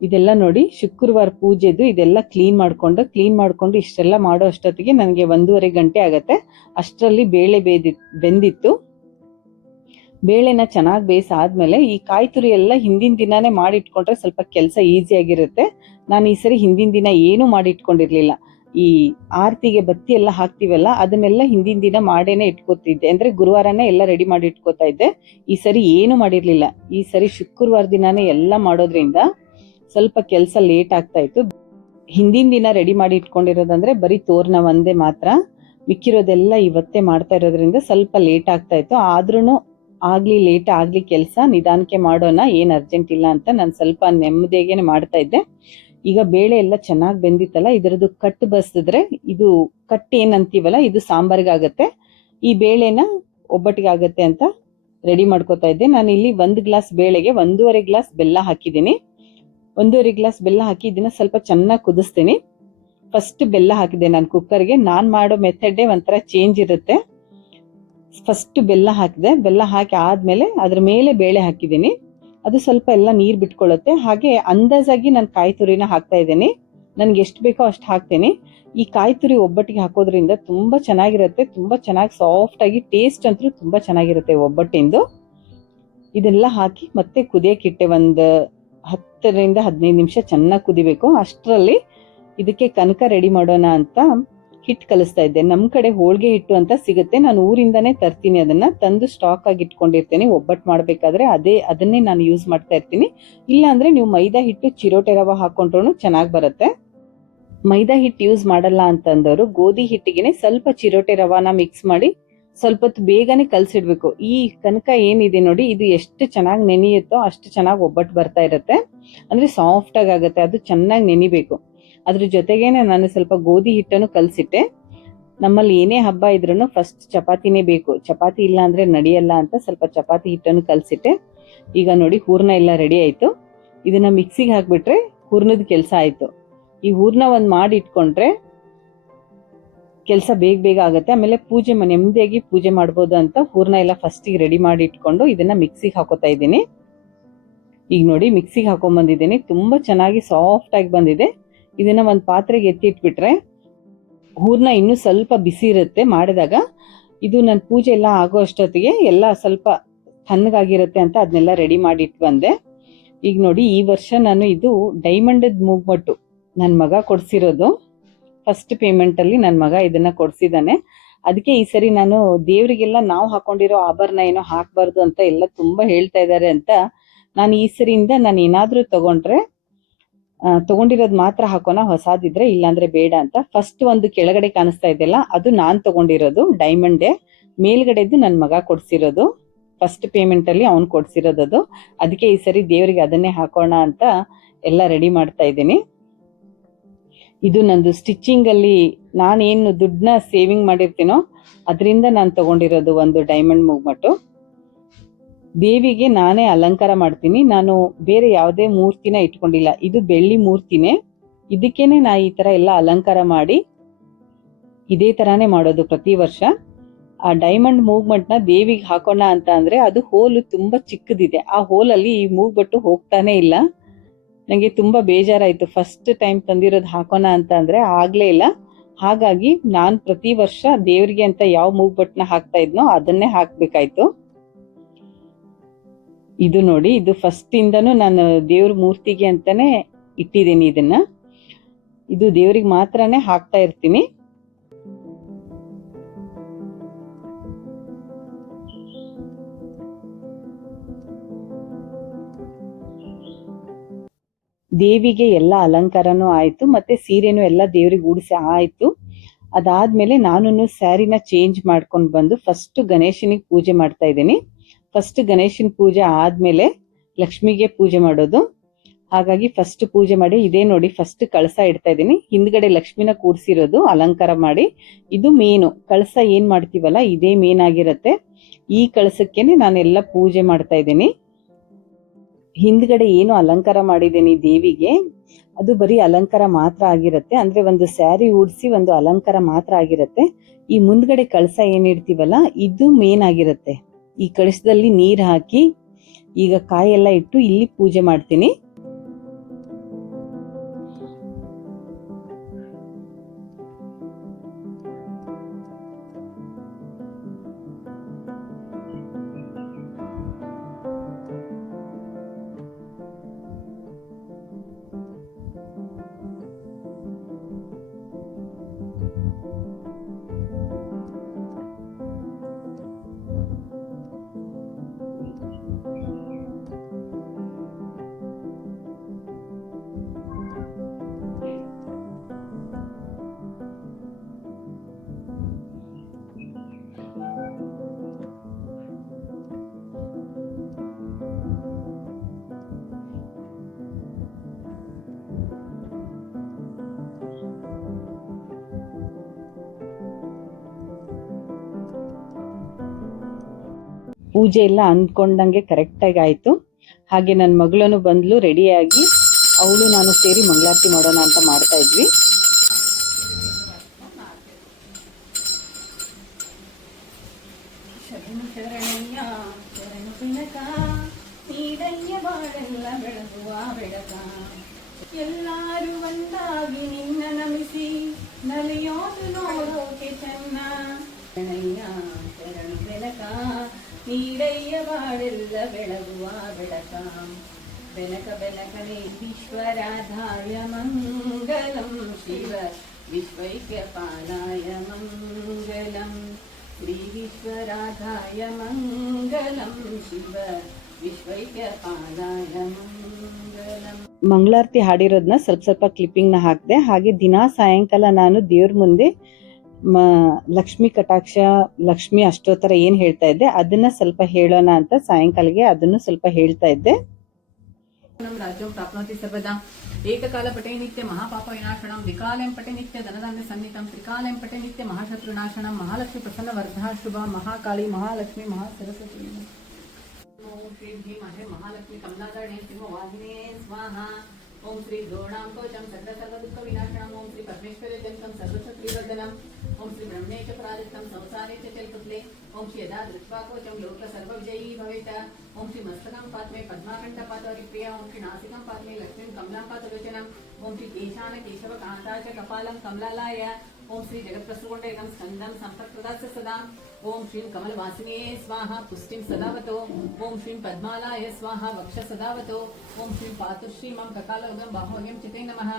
ಇದೆಲ್ಲ ನೋಡಿ ಶುಕ್ರವಾರ ಪೂಜೆದು ಇದೆಲ್ಲ ಕ್ಲೀನ್ ಮಾಡ್ಕೊಂಡು ಇಷ್ಟೆಲ್ಲ ಮಾಡೋ ಅಷ್ಟೊತ್ತಿಗೆ ನನಗೆ 1.5 ಗಂಟೆ ಆಗತ್ತೆ. ಅಷ್ಟರಲ್ಲಿ ಬೇಳೆ ಬೆಂದಿತ್ತು. ಬೇಳೆನ ಚೆನ್ನಾಗಿ ಬೇಯಿಸಾದ್ಮೇಲೆ ಈ ಕಾಯಿ ತುರಿ ಎಲ್ಲ ಹಿಂದಿನ ದಿನಾನೇ ಮಾಡಿಟ್ಕೊಂಡ್ರೆ ಸ್ವಲ್ಪ ಕೆಲಸ ಈಸಿ ಆಗಿರುತ್ತೆ. ನಾನು ಈ ಸರಿ ಹಿಂದಿನ ದಿನ ಏನು ಮಾಡಿಟ್ಕೊಂಡಿರ್ಲಿಲ್ಲ. ಈ ಆರತಿಗೆ ಬತ್ತಿ ಎಲ್ಲ ಹಾಕ್ತಿವಲ್ಲ ಅದನ್ನೆಲ್ಲ ಹಿಂದಿನ ದಿನ ಮಾಡೇನೆ ಇಟ್ಕೋತಿದ್ದೆ. ಅಂದ್ರೆ ಗುರುವಾರನೇ ಎಲ್ಲ ರೆಡಿ ಮಾಡಿ ಇಟ್ಕೋತಾ ಇದ್ದೆ. ಈ ಸರಿ ಏನು ಮಾಡಿರ್ಲಿಲ್ಲ. ಈ ಸರಿ ಶುಕ್ರವಾರ ದಿನಾನೇ ಎಲ್ಲ ಮಾಡೋದ್ರಿಂದ ಸ್ವಲ್ಪ ಕೆಲಸ ಲೇಟ್ ಆಗ್ತಾ ಇತ್ತು. ಹಿಂದಿನ ದಿನ ರೆಡಿ ಮಾಡಿ ಇಟ್ಕೊಂಡಿರೋದಂದ್ರೆ ಬರೀ ತೋರಣ ಒಂದೇ ಮಾತ್ರ, ಮಿಕ್ಕಿರೋದೆಲ್ಲ ಇವತ್ತೇ ಮಾಡ್ತಾ ಇರೋದ್ರಿಂದ ಸ್ವಲ್ಪ ಲೇಟ್ ಆಗ್ತಾ ಇತ್ತು. ಆದ್ರೂ ಆಗ್ಲಿ ಕೆಲಸ ನಿಧಾನಕ್ಕೆ ಮಾಡೋಣ, ಏನ್ ಅರ್ಜೆಂಟ್ ಇಲ್ಲ ಅಂತ ನಾನು ಸ್ವಲ್ಪ ನೆಮ್ಮದಿಯಾಗೇನೆ ಮಾಡ್ತಾ ಇದ್ದೆ. ಈಗ ಬೇಳೆ ಎಲ್ಲ ಚೆನ್ನಾಗಿ ಬೆಂದಿತ್ತಲ್ಲ, ಇದರದ್ದು ಕಟ್ ಬಸಿದ್ರೆ ಇದು ಕಟ್ ಏನಂತೀವಲ್ಲ ಇದು ಸಾಂಬಾರ್ಗಾಗತ್ತೆ. ಈ ಬೇಳೆನ ಒಬ್ಬಟ್ಟಿಗೆ ಆಗತ್ತೆ ಅಂತ ರೆಡಿ ಮಾಡ್ಕೋತಾ ಇದ್ದೆ. ನಾನು ಇಲ್ಲಿ 1 ಗ್ಲಾಸ್ ಬೇಳೆಗೆ 1.5 ಗ್ಲಾಸ್ ಬೆಲ್ಲ ಹಾಕಿದ್ದೀನಿ. 1.5 ಗ್ಲಾಸ್ ಬೆಲ್ಲ ಹಾಕಿ ಇದನ್ನ ಸ್ವಲ್ಪ ಚೆನ್ನಾಗಿ ಕುದಿಸ್ತೀನಿ. ಫಸ್ಟ್ ಬೆಲ್ಲ ಹಾಕಿದೆ ನಾನು ಕುಕ್ಕರ್ಗೆ. ನಾನ್ ಮಾಡೋ ಮೆಥಡೇ ಒಂಥರ ಚೇಂಜ್ ಇರುತ್ತೆ. ಫಸ್ಟ್ ಬೆಲ್ಲ ಹಾಕಿದೆ. ಬೆಲ್ಲ ಹಾಕಿ ಆದ್ಮೇಲೆ ಅದ್ರ ಮೇಲೆ ಬೇಳೆ ಹಾಕಿದ್ದೀನಿ. ಅದು ಸ್ವಲ್ಪ ಎಲ್ಲ ನೀರ್ ಬಿಟ್ಕೊಳ್ಳುತ್ತೆ. ಹಾಗೆ ಅಂದಾಜಾಗಿ ನಾನು ಕಾಯಿ ತುರಿನ ಹಾಕ್ತಾ ಇದ್ದೀನಿ. ನನ್ಗೆ ಎಷ್ಟು ಬೇಕೋ ಅಷ್ಟು ಹಾಕ್ತೀನಿ. ಈ ಕಾಯಿ ತುರಿ ಒಬ್ಬಟ್ಟಿಗೆ ಹಾಕೋದ್ರಿಂದ ತುಂಬಾ ಚೆನ್ನಾಗಿರುತ್ತೆ, ತುಂಬಾ ಚೆನ್ನಾಗಿ ಸಾಫ್ಟ್ ಆಗಿ ಟೇಸ್ಟ್ ಅಂತೂ ತುಂಬಾ ಚೆನ್ನಾಗಿರುತ್ತೆ ಒಬ್ಬಟ್ಟಿಂದು. ಇದೆಲ್ಲ ಹಾಕಿ ಮತ್ತೆ ಕುದಿಯಕ್ಕಿಟ್ಟೆ. 10-15 ನಿಮಿಷ ಚೆನ್ನಾಗಿ ಕುದಿಬೇಕು. ಅಷ್ಟರಲ್ಲಿ ಇದಕ್ಕೆ ಕನಕ ರೆಡಿ ಮಾಡೋಣ ಅಂತ ಹಿಟ್ಟು ಕಲಿಸ್ತಾ ಇದ್ದೆ. ನಮ್ ಕಡೆ ಹೋಳಿಗೆ ಹಿಟ್ಟು ಅಂತ ಸಿಗುತ್ತೆ, ನಾನು ಊರಿಂದಾನೇ ತರ್ತೀನಿ. ಅದನ್ನ ತಂದು ಸ್ಟಾಕ್ ಆಗಿ ಇಟ್ಕೊಂಡಿರ್ತೇನೆ. ಒಬ್ಬಟ್ಟು ಮಾಡ್ಬೇಕಾದ್ರೆ ಅದನ್ನೇ ನಾನು ಯೂಸ್ ಮಾಡ್ತಾ ಇರ್ತೀನಿ. ಇಲ್ಲ ಅಂದ್ರೆ ನೀವು ಮೈದಾ ಹಿಟ್ಟು ಚಿರೋಟೆ ರವೆ ಹಾಕೊಂಡ್ರು ಚೆನ್ನಾಗಿ ಬರುತ್ತೆ. ಮೈದಾ ಹಿಟ್ಟು ಯೂಸ್ ಮಾಡಲ್ಲ ಅಂತಂದವರು ಗೋಧಿ ಹಿಟ್ಟಿಗೆನೆ ಸ್ವಲ್ಪ ಚಿರೋಟೆ ರವಾನ ಮಿಕ್ಸ್ ಮಾಡಿ ಸ್ವಲ್ಪ ಹೊತ್ತು ಬೇಗನೆ ಕಲ್ಸಿಡ್ಬೇಕು. ಈ ಕನಕ ಏನಿದೆ ನೋಡಿ, ಇದು ಎಷ್ಟು ಚೆನ್ನಾಗಿ ನೆನೆಯುತ್ತೋ ಅಷ್ಟು ಚೆನ್ನಾಗಿ ಒಬ್ಬಟ್ಟು ಬರ್ತಾ ಇರುತ್ತೆ. ಅಂದ್ರೆ ಸಾಫ್ಟ್ ಆಗುತ್ತೆ. ಅದು ಚೆನ್ನಾಗಿ ನೆನಿಬೇಕು. ಅದ್ರ ಜೊತೆಗೇನೆ ನಾನು ಸ್ವಲ್ಪ ಗೋಧಿ ಹಿಟ್ಟನ್ನು ಕಲ್ಸಿಟ್ಟೆ. ನಮ್ಮಲ್ಲಿ ಏನೇ ಹಬ್ಬ ಇದ್ರೂ ಫಸ್ಟ್ ಚಪಾತಿನೇ ಬೇಕು, ಚಪಾತಿ ಇಲ್ಲ ಅಂದ್ರೆ ನಡೆಯಲ್ಲ ಅಂತ ಸ್ವಲ್ಪ ಚಪಾತಿ ಹಿಟ್ಟನ್ನು ಕಲ್ಸಿಟ್ಟೆ. ಈಗ ನೋಡಿ ಹೂರ್ಣ ಎಲ್ಲ ರೆಡಿ ಆಯ್ತು. ಇದನ್ನ ಮಿಕ್ಸಿಗೆ ಹಾಕ್ಬಿಟ್ರೆ ಹೂರ್ಣದ ಕೆಲಸ ಆಯ್ತು. ಈ ಹೂರ್ಣ ಒಂದ್ ಮಾಡಿ ಇಟ್ಕೊಂಡ್ರೆ ಕೆಲಸ ಬೇಗ ಆಗುತ್ತೆ. ಆಮೇಲೆ ನೆಮ್ಮದಿಯಾಗಿ ಪೂಜೆ ಮಾಡ್ಬೋದು ಅಂತ ಹೂರ್ಣ ಎಲ್ಲ ಫಸ್ಟಿಗೆ ರೆಡಿ ಮಾಡಿ ಇಟ್ಕೊಂಡು ಇದನ್ನ ಮಿಕ್ಸಿಗೆ ಹಾಕೋತಾ ಇದ್ದೀನಿ. ಈಗ ನೋಡಿ ಮಿಕ್ಸಿಗೆ ಹಾಕೊಂಡ್ ತುಂಬಾ ಚೆನ್ನಾಗಿ ಸಾಫ್ಟ್ ಆಗಿ ಬಂದಿದೆ. ಇದನ್ನ ಒಂದ್ ಪಾತ್ರೆಗೆ ಎತ್ತಿಟ್ಬಿಟ್ರೆ ಹೂರ್ಣ ಇನ್ನೂ ಸ್ವಲ್ಪ ಬಿಸಿ ಇರುತ್ತೆ ಮಾಡಿದಾಗ. ಇದು ನನ್ನ ಪೂಜೆ ಎಲ್ಲ ಆಗೋ ಅಷ್ಟೊತ್ತಿಗೆ ಎಲ್ಲ ಸ್ವಲ್ಪ ತಣ್ಣಗಾಗಿರುತ್ತೆ ಅಂತ ಅದನ್ನೆಲ್ಲ ರೆಡಿ ಮಾಡಿ ಇಟ್ಟು ಬಂದೆ. ಈಗ ನೋಡಿ ಈ ವರ್ಷ ನಾನು ಇದು ಡೈಮಂಡ್ ಮೂಗ್ಮಟ್ಟು ನನ್ನ ಮಗ ಕೊಡ್ಸಿರೋದು. ಫಸ್ಟ್ ಪೇಮೆಂಟ್ ಅಲ್ಲಿ ನನ್ನ ಮಗ ಇದನ್ನ ಕೊಡ್ಸಿದಾನೆ. ಅದಕ್ಕೆ ಈ ಸರಿ ನಾನು ದೇವರಿಗೆಲ್ಲ ನಾವು ಹಾಕೊಂಡಿರೋ ಆಭರಣ ಏನೋ ಹಾಕ್ಬಾರ್ದು ಅಂತ ಎಲ್ಲ ತುಂಬಾ ಹೇಳ್ತಾ ಇದ್ದಾರೆ ಅಂತ ನಾನು ಈ ಸರಿಯಿಂದ ನಾನು ಏನಾದ್ರೂ ತಗೊಂಡಿರೋದು ಮಾತ್ರ ಹಾಕೋಣ, ಹೊಸಾದಿದ್ರೆ ಇಲ್ಲಾಂದ್ರೆ ಬೇಡ ಅಂತ. ಫಸ್ಟ್ ಒಂದು ಕೆಳಗಡೆ ಕಾಣಿಸ್ತಾ ಇದೆಯಲ್ಲ, ಅದು ನಾನ್ ತಗೊಂಡಿರೋದು ಡೈಮಂಡೇ. ಮೇಲ್ಗಡೆದು ನನ್ನ ಮಗ ಕೊಡ್ಸಿರೋದು, ಫಸ್ಟ್ ಪೇಮೆಂಟ್ ಅಲ್ಲಿ ಅವ್ನು ಕೊಡ್ಸಿರೋದು. ಅದಕ್ಕೆ ಈ ಸರಿ ದೇವರಿಗೆ ಅದನ್ನೇ ಹಾಕೋಣ ಅಂತ ಎಲ್ಲ ರೆಡಿ ಮಾಡ್ತಾ ಇದ್ದೀನಿ. ಇದು ನಂದು ಸ್ಟಿಚಿಂಗ್ ಅಲ್ಲಿ ನಾನೇನು ದುಡ್ಡನ್ನ ಸೇವಿಂಗ್ ಮಾಡಿರ್ತೀನೋ ಅದರಿಂದ ನಾನು ತಗೊಂಡಿರೋದು ಒಂದು ಡೈಮಂಡ್ ಮೂಗ್ಮಟ್ಟು. ದೇವಿಗೆ ನಾನೇ ಅಲಂಕಾರ ಮಾಡ್ತೀನಿ, ನಾನು ಬೇರೆ ಯಾವುದೇ ಮೂರ್ತಿನ ಇಟ್ಕೊಂಡಿಲ್ಲ. ಇದು ಬೆಳ್ಳಿ ಮೂರ್ತಿನೇ, ಇದಕ್ಕೇನೆ ನಾ ಈ ತರ ಎಲ್ಲ ಅಲಂಕಾರ ಮಾಡಿ ಇದೇ ತರಾನೇ ಮಾಡೋದು ಪ್ರತಿ ವರ್ಷ. ಆ ಡೈಮಂಡ್ ಮೂವ್ಮೆಂಟ್ ನ ದೇವಿಗೆ ಹಾಕೋಣ ಅಂತ ಅಂದ್ರೆ ಅದು ಹೋಲು ತುಂಬಾ ಚಿಕ್ಕದಿದೆ. ಆ ಹೋಲಲ್ಲಿ ಈ ಮೂಗ್ಬಟ್ಟು ಹೋಗ್ತಾನೆ ಇಲ್ಲ. ನಂಗೆ ತುಂಬಾ ಬೇಜಾರಾಯ್ತು. ಫಸ್ಟ್ ಟೈಮ್ ತಂದಿರೋದು ಹಾಕೋಣ ಅಂತ ಅಂದ್ರೆ ಆಗ್ಲೇ ಇಲ್ಲ. ಹಾಗಾಗಿ ನಾನ್ ಪ್ರತಿ ವರ್ಷ ದೇವ್ರಿಗೆ ಅಂತ ಯಾವ ಮೂಗ್ಬಟ್ನ ಹಾಕ್ತಾ ಇದ್ನೋ ಅದನ್ನೇ ಹಾಕ್ಬೇಕಾಯ್ತು. ಇದು ನೋಡಿ, ಇದು ಫಸ್ಟ್ ಇಂದನೂ ನಾನು ದೇವ್ರ ಮೂರ್ತಿಗೆ ಅಂತಾನೆ ಇಟ್ಟಿದ್ದೀನಿ. ಇದನ್ನ ಇದು ದೇವ್ರಿಗೆ ಮಾತ್ರನೇ ಹಾಕ್ತಾ ಇರ್ತೀನಿ. ದೇವಿಗೆ ಎಲ್ಲ ಅಲಂಕಾರನೂ ಆಯ್ತು, ಮತ್ತೆ ಸೀರೆನೂ ಎಲ್ಲ ದೇವ್ರಿಗೆ ಉಡಿಸಿ ಆಯ್ತು. ಅದಾದ್ಮೇಲೆ ನಾನು ಸ್ಯಾರಿನ ಚೇಂಜ್ ಮಾಡ್ಕೊಂಡು ಬಂದು ಫಸ್ಟ್ ಗಣೇಶನಿಗೆ ಪೂಜೆ ಮಾಡ್ತಾ ಇದ್ದೀನಿ. ಫಸ್ಟ್ ಗಣೇಶನ್ ಪೂಜೆ ಆದ್ಮೇಲೆ ಲಕ್ಷ್ಮಿಗೆ ಪೂಜೆ ಮಾಡೋದು. ಹಾಗಾಗಿ ಫಸ್ಟ್ ಪೂಜೆ ಮಾಡಿ, ಇದೇ ನೋಡಿ ಫಸ್ಟ್ ಕಳಸ ಇಡ್ತಾ ಇದ್ದೀನಿ. ಹಿಂದ್ಗಡೆ ಲಕ್ಷ್ಮಿನ ಕೂಡ್ಸಿರೋದು ಅಲಂಕಾರ ಮಾಡಿ. ಇದು ಮೇನು ಕಳಸ ಏನ್ ಮಾಡ್ತೀವಲ್ಲ, ಇದೇ ಮೇನ್ ಆಗಿರತ್ತೆ. ಈ ಕಳಸಕ್ಕೇನೆ ನಾನೆಲ್ಲ ಪೂಜೆ ಮಾಡ್ತಾ ಇದ್ದೀನಿ. ಹಿಂದ್ಗಡೆ ಏನು ಅಲಂಕಾರ ಮಾಡಿದ್ದೀನಿ ದೇವಿಗೆ, ಅದು ಬರೀ ಅಲಂಕಾರ ಮಾತ್ರ ಆಗಿರತ್ತೆ. ಅಂದ್ರೆ ಒಂದು ಸ್ಯಾರಿ ಉಡ್ಸಿ ಒಂದು ಅಲಂಕಾರ ಮಾತ್ರ ಆಗಿರತ್ತೆ. ಈ ಮುಂದ್ಗಡೆ ಕಳಸ ಏನಿಡ್ತೀವಲ್ಲ, ಇದು ಮೇನ್ ಆಗಿರತ್ತೆ. ಈ ಕಳಸದಲ್ಲಿ ನೀರ್ ಹಾಕಿ ಈಗ ಕಾಯೆಲ್ಲ ಇಟ್ಟು ಇಲ್ಲಿ ಪೂಜೆ ಮಾಡ್ತೀನಿ. ಪೂಜೆ ಎಲ್ಲ ಅಂದ್ಕೊಂಡಂಗೆ ಕರೆಕ್ಟಾಗಿ ಆಯಿತು. ಹಾಗೆ ನನ್ನ ಮಗಳನು ಬಂದ್ಲು ರೆಡಿಯಾಗಿ, ಅವಳು ನಾನು ಸೇರಿ ಮಂಗಳಾರತಿ ಮಾಡೋಣ ಅಂತ ಮಾಡ್ತಾ ಇದ್ವಿ. ಎಲ್ಲಾರು ಒಂದಾಗಿ ನಿನ್ನ ನಮಿಸಿ ನಲಿಯೋದು ನೋಡೋಕೆ ಚೆನ್ನ. ಶರಣು ಬೆಳಕ ನೀಡಯ್ಯ ಬಾಳೆಲ್ಲ ಬೆಳಗುವ ಬೆಳಕ. ಬೆಳಕ ಬೆಳಕನೆ ವಿಶ್ವರಾಧಾಯ ಮಂಗಲಂ ಶಿವ ವಿಶ್ವೈಕ್ಯ ಪಾಲಾಯ ಮಂಗಲಂ. ಶ್ರೀ ವಿಶ್ವರಾಧಾಯ ಮಂಗಲಂ ಶಿವ ವಿಶ್ವೈಕ್ಯ ಪಾಲಾಯ ಮಂಗಲಂ. ಮಂಗಳಾರತಿ ಹಾಡಿರೋದನ್ನ ಸ್ವಲ್ಪ ಕ್ಲಿಪ್ಪಿಂಗ್ ನ ಹಾಕಿದೆ. ಹಾಗೆ ದಿನಾ ಸಾಯಂಕಾಲ ನಾನು ದೇವ್ರ ಮುಂದೆ ಲಕ್ಷ್ಮಿ ಕಟಾಕ್ಷ, ಲಕ್ಷ್ಮಿ ಅಷ್ಟೋತ್ತರ ಏನ್ ಹೇಳ್ತಾ ಇದ್ದೆ ಅದನ್ನ ಸ್ವಲ್ಪ ಹೇಳೋಣ ಅಂತ ಸಾಯಂಕಾಲಗೆ ಅದನ್ನು ಸ್ವಲ್ಪ ಹೇಳ್ತಾ ಇದ್ದೆ. ರಾಜ್ಯಂ ಪ್ರಾಪ್ನೋತಿ ಸರ್ವದಾ ಏಕಕಾಲ ಪಟೇ ನಿತ್ಯ ಮಹಾಪಾಪ ವಿನಾಶನಂ ವಿಕಾಲಂ ಪಟೇ ನಿತ್ಯ ಧನಧಾನ್ಯ ಸನ್ನಿತಂ ತ್ರಿಕಾಲಂ ಪಟೇ ನಿತ್ಯ ಮಹಾಶತ್ರು ನಾಶನಂ ಮಹಾಲಕ್ಷ್ಮಿ ಪ್ರಸನ್ನ ವರ್ಧಾ ಶುಭ ಮಹಾಕಾಳಿ ಮಹಾಲಕ್ಷ್ಮಿ ಮಹಾಸರಸ್ವತಿ. ಓಂ ಶ್ರೀ ಭೀಮಹೇ ಮಹಾಲಕ್ಷ್ಮಿ ಕಮಲಾಧರಣೆ ಸಿಂಹವಾಹಿನೇ ಸ್ವಾಹಾ. ಓಂ ಶ್ರೀ ದ್ರೋಣಾಂಕೋಚಂ ಸರ್ವ ದುಃಖ ವಿನಾಶನಂ. ಓಂ ಶ್ರೀ ಪರಮೇಶ್ವರೇ ಜಂತಂ ಸರ್ವಶತ್ರುವರ್ಧನಂ. ಓಂ ಶ್ರೀ ಬ್ರಹ್ಮೇ ಚ ಪ್ರಾದಿತ್ತಂ ಸಂಸಾರೇ ಚ ಚಲ್ಪುತ್ಲೆ. ಓಂ ಶ್ರೀ ಯದಾ ದೃಷ್ಟ್ವಾಕೋಚಂ ಲೋಕ ಸರ್ವ ವಿಜಯೀ ಭವೇತ. ಓಂ ಶ್ರೀ ಮಸ್ತಕಂ ಪಾತ್ಮೆ ಪದ್ಮಾಕಂಠ ಪಾತರಿಪ್ರಿಯ. ಓಂ ಶ್ರೀ ನಾಸಿಕಂ ಪಾತ್ಮೆ ಲಕ್ಷ್ಮೀಂ ಕಮಲಾಂ ಪಾತಲೋಚನಂ. ಓಂ ಶ್ರೀ ಕೇಶಾನ ಕೇಶವ ಕಾಂತಾ ಚ ಕಪಾಲಂ ಕಮಲಾಲಾಯ. ಓಂ ಶ್ರೀ ಜಗತ್ಪ್ರಸೃಗೊಂಡ ಏಕಂ ಸ್ಕಂದಂ ಸಂಪತ್ಪ್ರದಾಸ್ಯ ಸದಾ. ಓಂ ಶ್ರೀಂ ಕಮಲವಾಸಿನೇ ಸ್ವಾಹ ಪುಷ್ಟಿಂ ಸದಾವತೋ. ಓಂ ಶ್ರೀಂ ಪದ್ಮಾಲಾಯ ಸ್ವಾಹ ವಕ್ಷ ಸದಾವತೋ. ಓಂ ಶ್ರೀಂ ಪಾತುಶ್ರೀ ಮಂ ಕಕಾಲೋಗಂ ಬಾಹೋಗ್ಯಂ ಚಿತೇ ನಮಃ.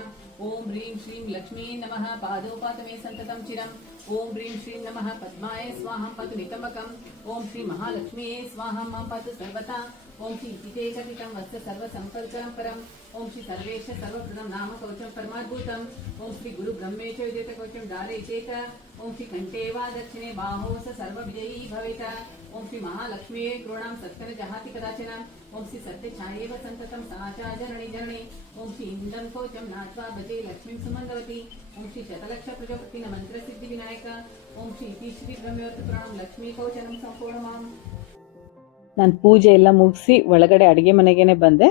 ಓಂ ಹ್ರೀಂ ಶ್ರೀಂ ಲಕ್ಷ್ಮೀ ನಮಃ ಪಾದೋಪಾತ ಮೇ ಸಂತತಂ ಚಿರಂ. ओम ह्रीं श्रीं नमः पद्माय स्वाहा पातु नितंबकम् ओम श्री महालक्ष्मीये स्वाहा मां पातु सर्वथा ओम श्री इतितेकटिकं वत्स सर्वसंकल्पनं परम् ओम श्री सर्वेश सर्वप्रदं नाम कवचं परमाद्भुतम् ओम श्री गुरु ब्रह्मेच विजेत कवचं डालयितेत ओम श्री कंठे वा दक्षिणे बाहो स सर्वविजयी भवेत ओम श्री महालक्ष्मीये गृणां सत्कन जहाति कदाचन ओम श्री सत्यछायेव सन्ततं साचा जननी जननी ओम श्री इन्दं कवचं नात्वा भजे लक्ष्मीं सुमङ्गलवती ओम श्री शतलक्ष प्रजापतिन मंत्र सिद्धि विनायक ओम श्री इति श्री ब्रह्मवर्त पुराणं लक्ष्मी कवचनं संपूर्णमाम् ನಾನು ಪೂಜೆ ಎಲ್ಲ ಮುಗಿಸಿ ಒಳಗಡೆ ಅಡುಗೆ ಮನೆಗೇನೆ ಬಂದೆ.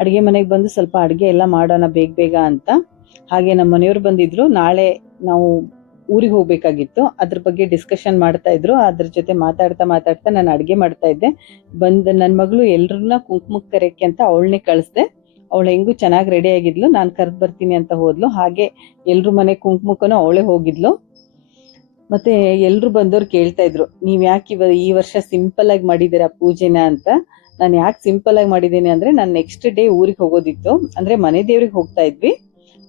ಅಡುಗೆ ಮನೆಗೆ ಬಂದು ಸ್ವಲ್ಪ ಅಡುಗೆ ಎಲ್ಲ ಮಾಡೋಣ ಬೇಗ ಬೇಗ ಅಂತ. ಹಾಗೆ ನಮ್ಮ ಮನೆಯವರು ಬಂದಿದ್ರು. ನಾಳೆ ನಾವು ಊರಿಗೆ ಹೋಗ್ಬೇಕಾಗಿತ್ತು, ಅದ್ರ ಬಗ್ಗೆ ಡಿಸ್ಕಷನ್ ಮಾಡ್ತಾ ಇದ್ರು. ಅದ್ರ ಜೊತೆ ಮಾತಾಡ್ತಾ ನಾನು ಅಡುಗೆ ಮಾಡ್ತಾ ಇದ್ದೆ. ನನ್ನ ಮಗಳು ಎಲ್ರನ್ನ ಕುಂಕುಮಕ್ಕೆ ಕರೆಯಕ್ಕೆ ಅಂತ ಅವಳನ್ನೇ ಕಳಿಸ್ದೆ. ಅವಳು ಹೆಂಗೂ ಚೆನ್ನಾಗಿ ರೆಡಿ ಆಗಿದ್ಲು. ನಾನು ಕರೆದು ಬರ್ತೀನಿ ಅಂತ ಹೋದ್ಲು. ಹಾಗೆ ಎಲ್ರ ಮನೆ ಕುಂಕುಮಕ್ಕೂ ಅವಳೇ ಹೋಗಿದ್ಲು. ಮತ್ತೆ ಎಲ್ರು ಬಂದವ್ರು ಕೇಳ್ತಾ ಇದ್ರು, ನೀವ್ ಯಾಕೆ ಈ ವರ್ಷ ಸಿಂಪಲ್ ಆಗಿ ಮಾಡಿದ್ದೀರಾ ಪೂಜೆನ ಅಂತ. ನಾನು ಯಾಕೆ ಸಿಂಪಲ್ ಆಗಿ ಮಾಡಿದ್ದೀನಿ ಅಂದ್ರೆ, ನಾನು ನೆಕ್ಸ್ಟ್ ಡೇ ಊರಿಗೆ ಹೋಗೋದಿತ್ತು. ಅಂದ್ರೆ ಮನೆ ದೇವ್ರಿಗೆ ಹೋಗ್ತಾ ಇದ್ವಿ.